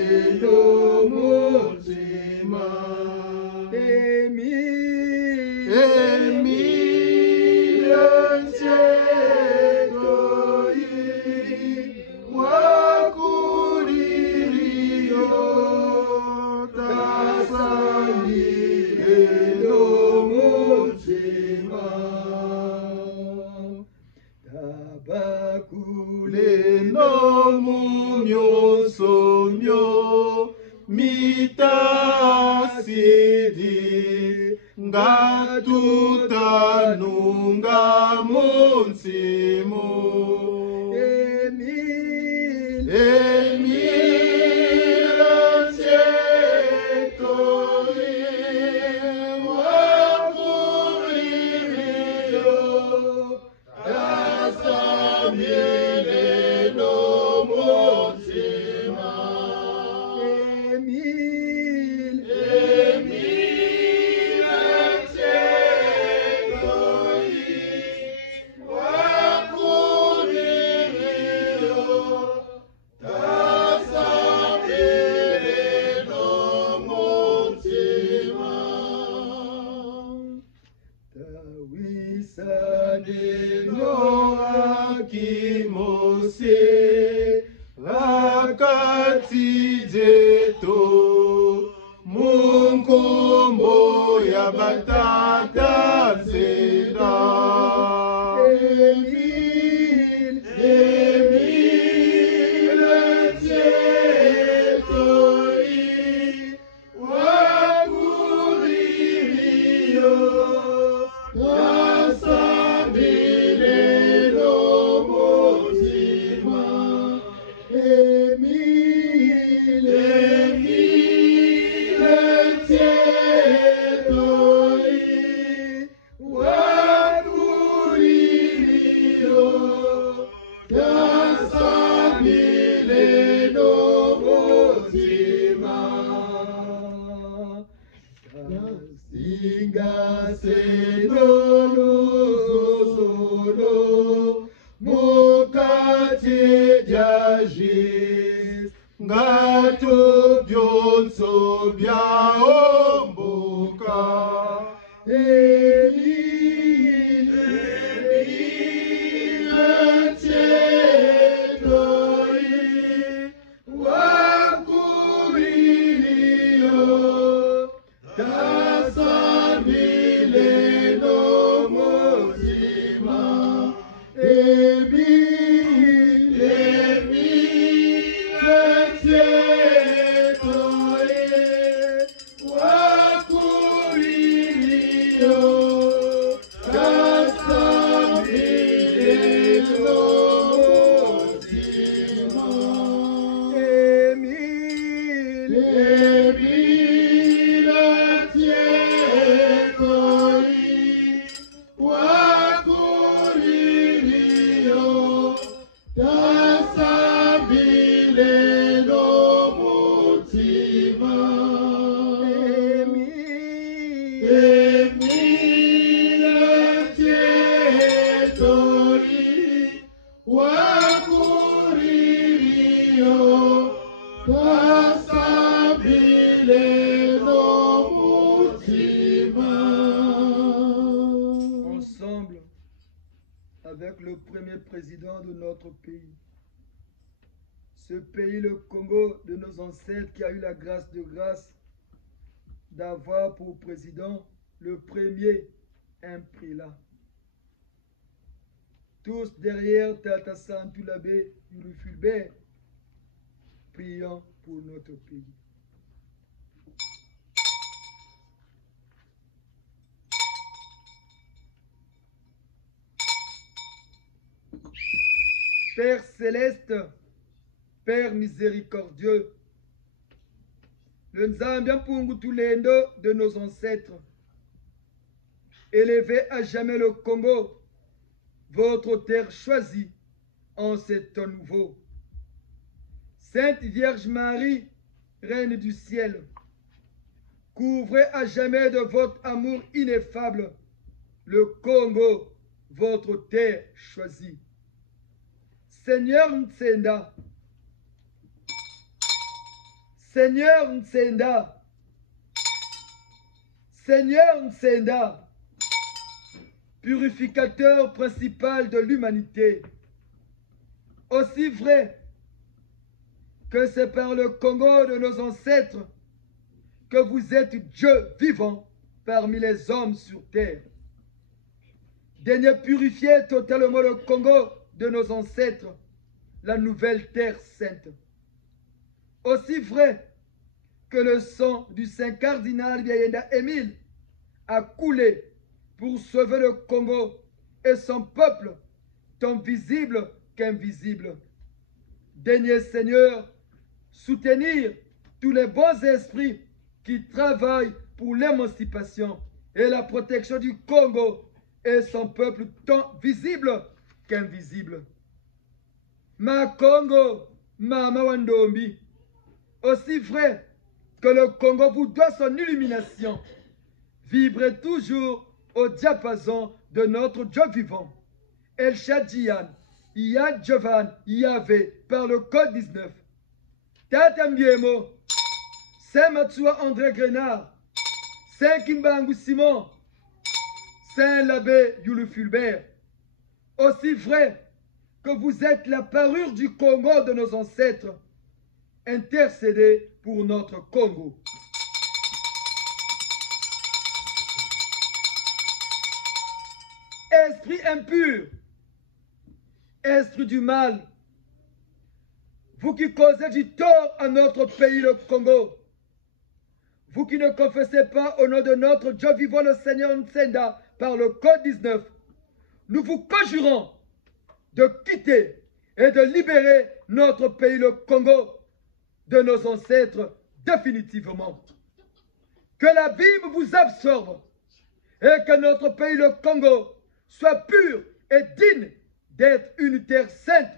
Avec le premier président de notre pays. Ce pays, le Congo, de nos ancêtres, qui a eu la grâce d'avoir pour président le premier imprélat. Tous derrière Tata Santou l'abbé Fulbert, priant pour notre pays. Père céleste, Père miséricordieux, le Nzambia Pungutulendo de nos ancêtres, élevez à jamais le Congo, votre terre choisie en ce temps nouveau. Sainte Vierge Marie, Reine du ciel, couvrez à jamais de votre amour ineffable le Congo, votre terre choisie. Seigneur Ntsenda, Seigneur Ntsenda, Seigneur Ntsenda, purificateur principal de l'humanité. Aussi vrai que c'est par le Congo de nos ancêtres que vous êtes Dieu vivant parmi les hommes sur terre. Daignez purifier totalement le Congo de nos ancêtres, la nouvelle terre sainte. Aussi vrai que le sang du Saint cardinal Biayenda Émile a coulé pour sauver le Congo et son peuple, tant visible qu'invisible. Daignez, Seigneur, soutenir tous les bons esprits qui travaillent pour l'émancipation et la protection du Congo et son peuple, tant visible qu'invisible. Ma Congo, Mama Wandombi, aussi vrai que le Congo vous doit son illumination, vibrez toujours au diapason de notre Dieu vivant. El Shadian, Yad Jovan, Yahvé, par le code 19. Tata Mbiemo, Saint Matsua André Grenard, Saint Kimbangu Simon, Saint l'abbé Youlou Fulbert. Aussi vrai que vous êtes la parure du Congo de nos ancêtres, intercédez pour notre Congo. Esprit impur, esprit du mal, vous qui causez du tort à notre pays, le Congo, vous qui ne confessez pas au nom de notre Dieu vivant, le Seigneur Nsenda, par le code 19, nous vous conjurons de quitter et de libérer notre pays, le Congo, de nos ancêtres définitivement. Que l'abîme vous absorbe et que notre pays, le Congo, soit pur et digne d'être une terre sainte,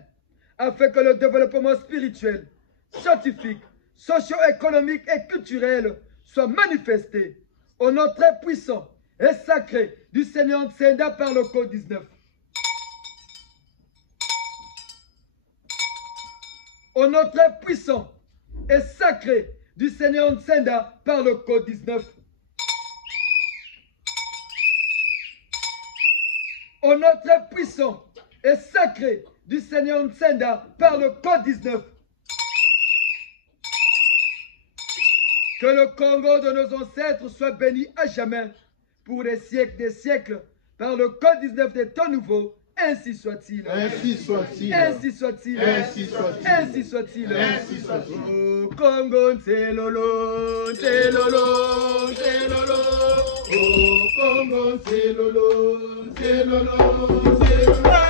afin que le développement spirituel, scientifique, socio-économique et culturel soit manifesté au nom très puissant et sacré du Seigneur Nsenda par le code 19. Au nom très puissant et sacré du Seigneur Nsenda par le code 19. Au nom très puissant et sacré du Seigneur Nsenda par le code 19. Que le Congo de nos ancêtres soit béni à jamais pour des siècles par le code 19 des temps nouveaux. Ainsi soit-il. Ainsi soit-il. Ainsi soit-il. Ainsi soit-il. Ainsi soit-il. Ainsi soit-il. Oh, Congo, Nselolo, Nselolo, Nselolo. Oh, Congo, c'est lolo, c'est lolo, c'est lolo.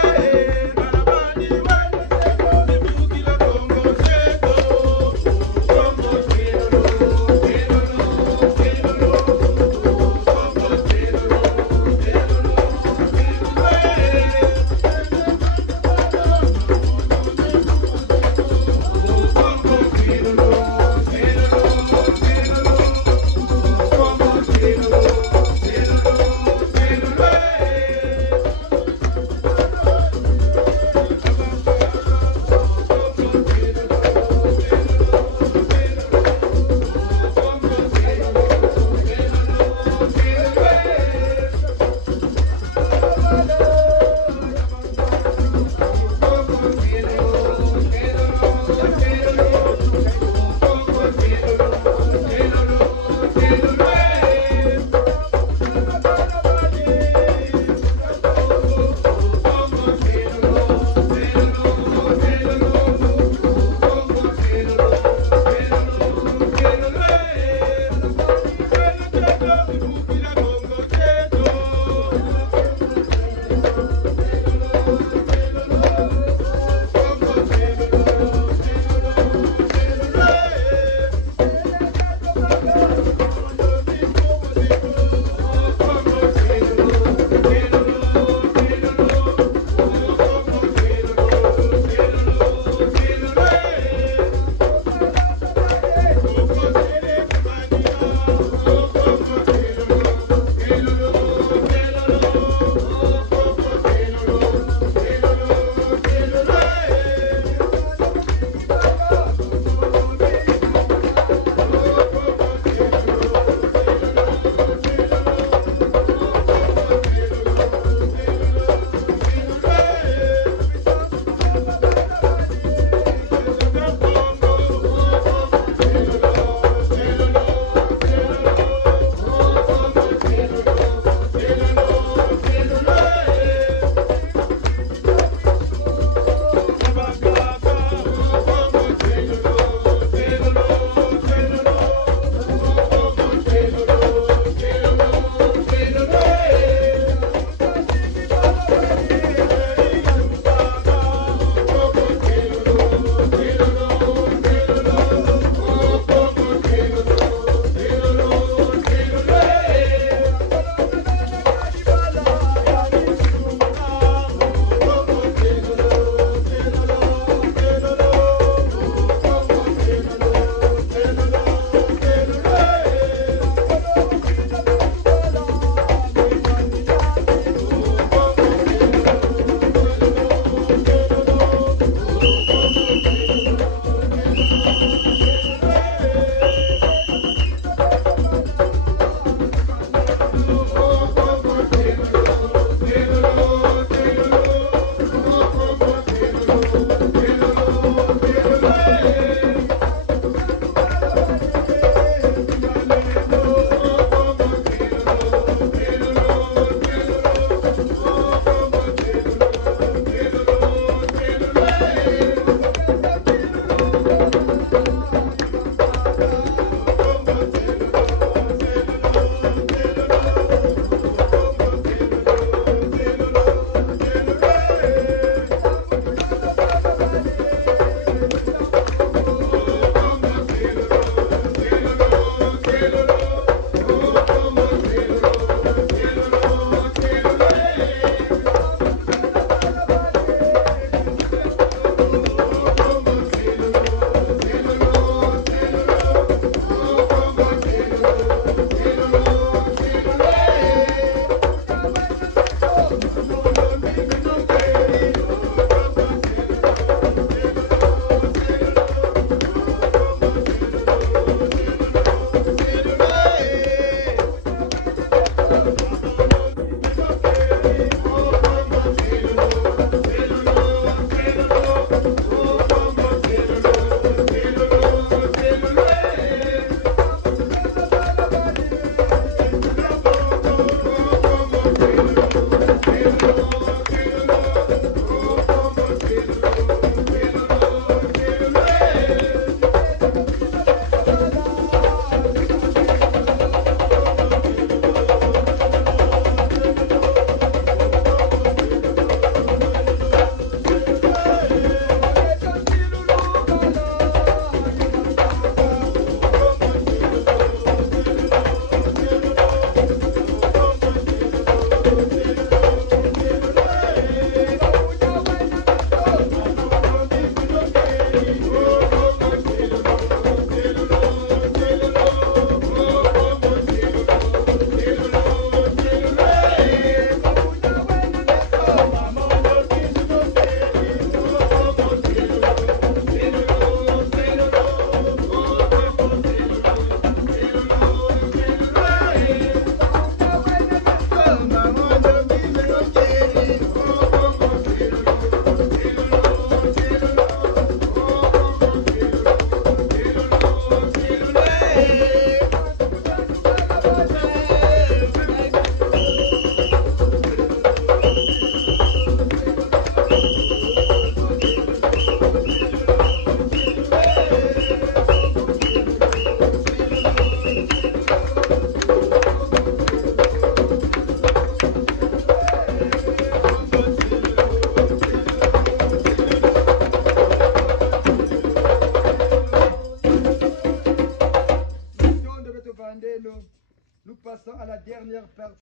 Nous passons à la dernière partie.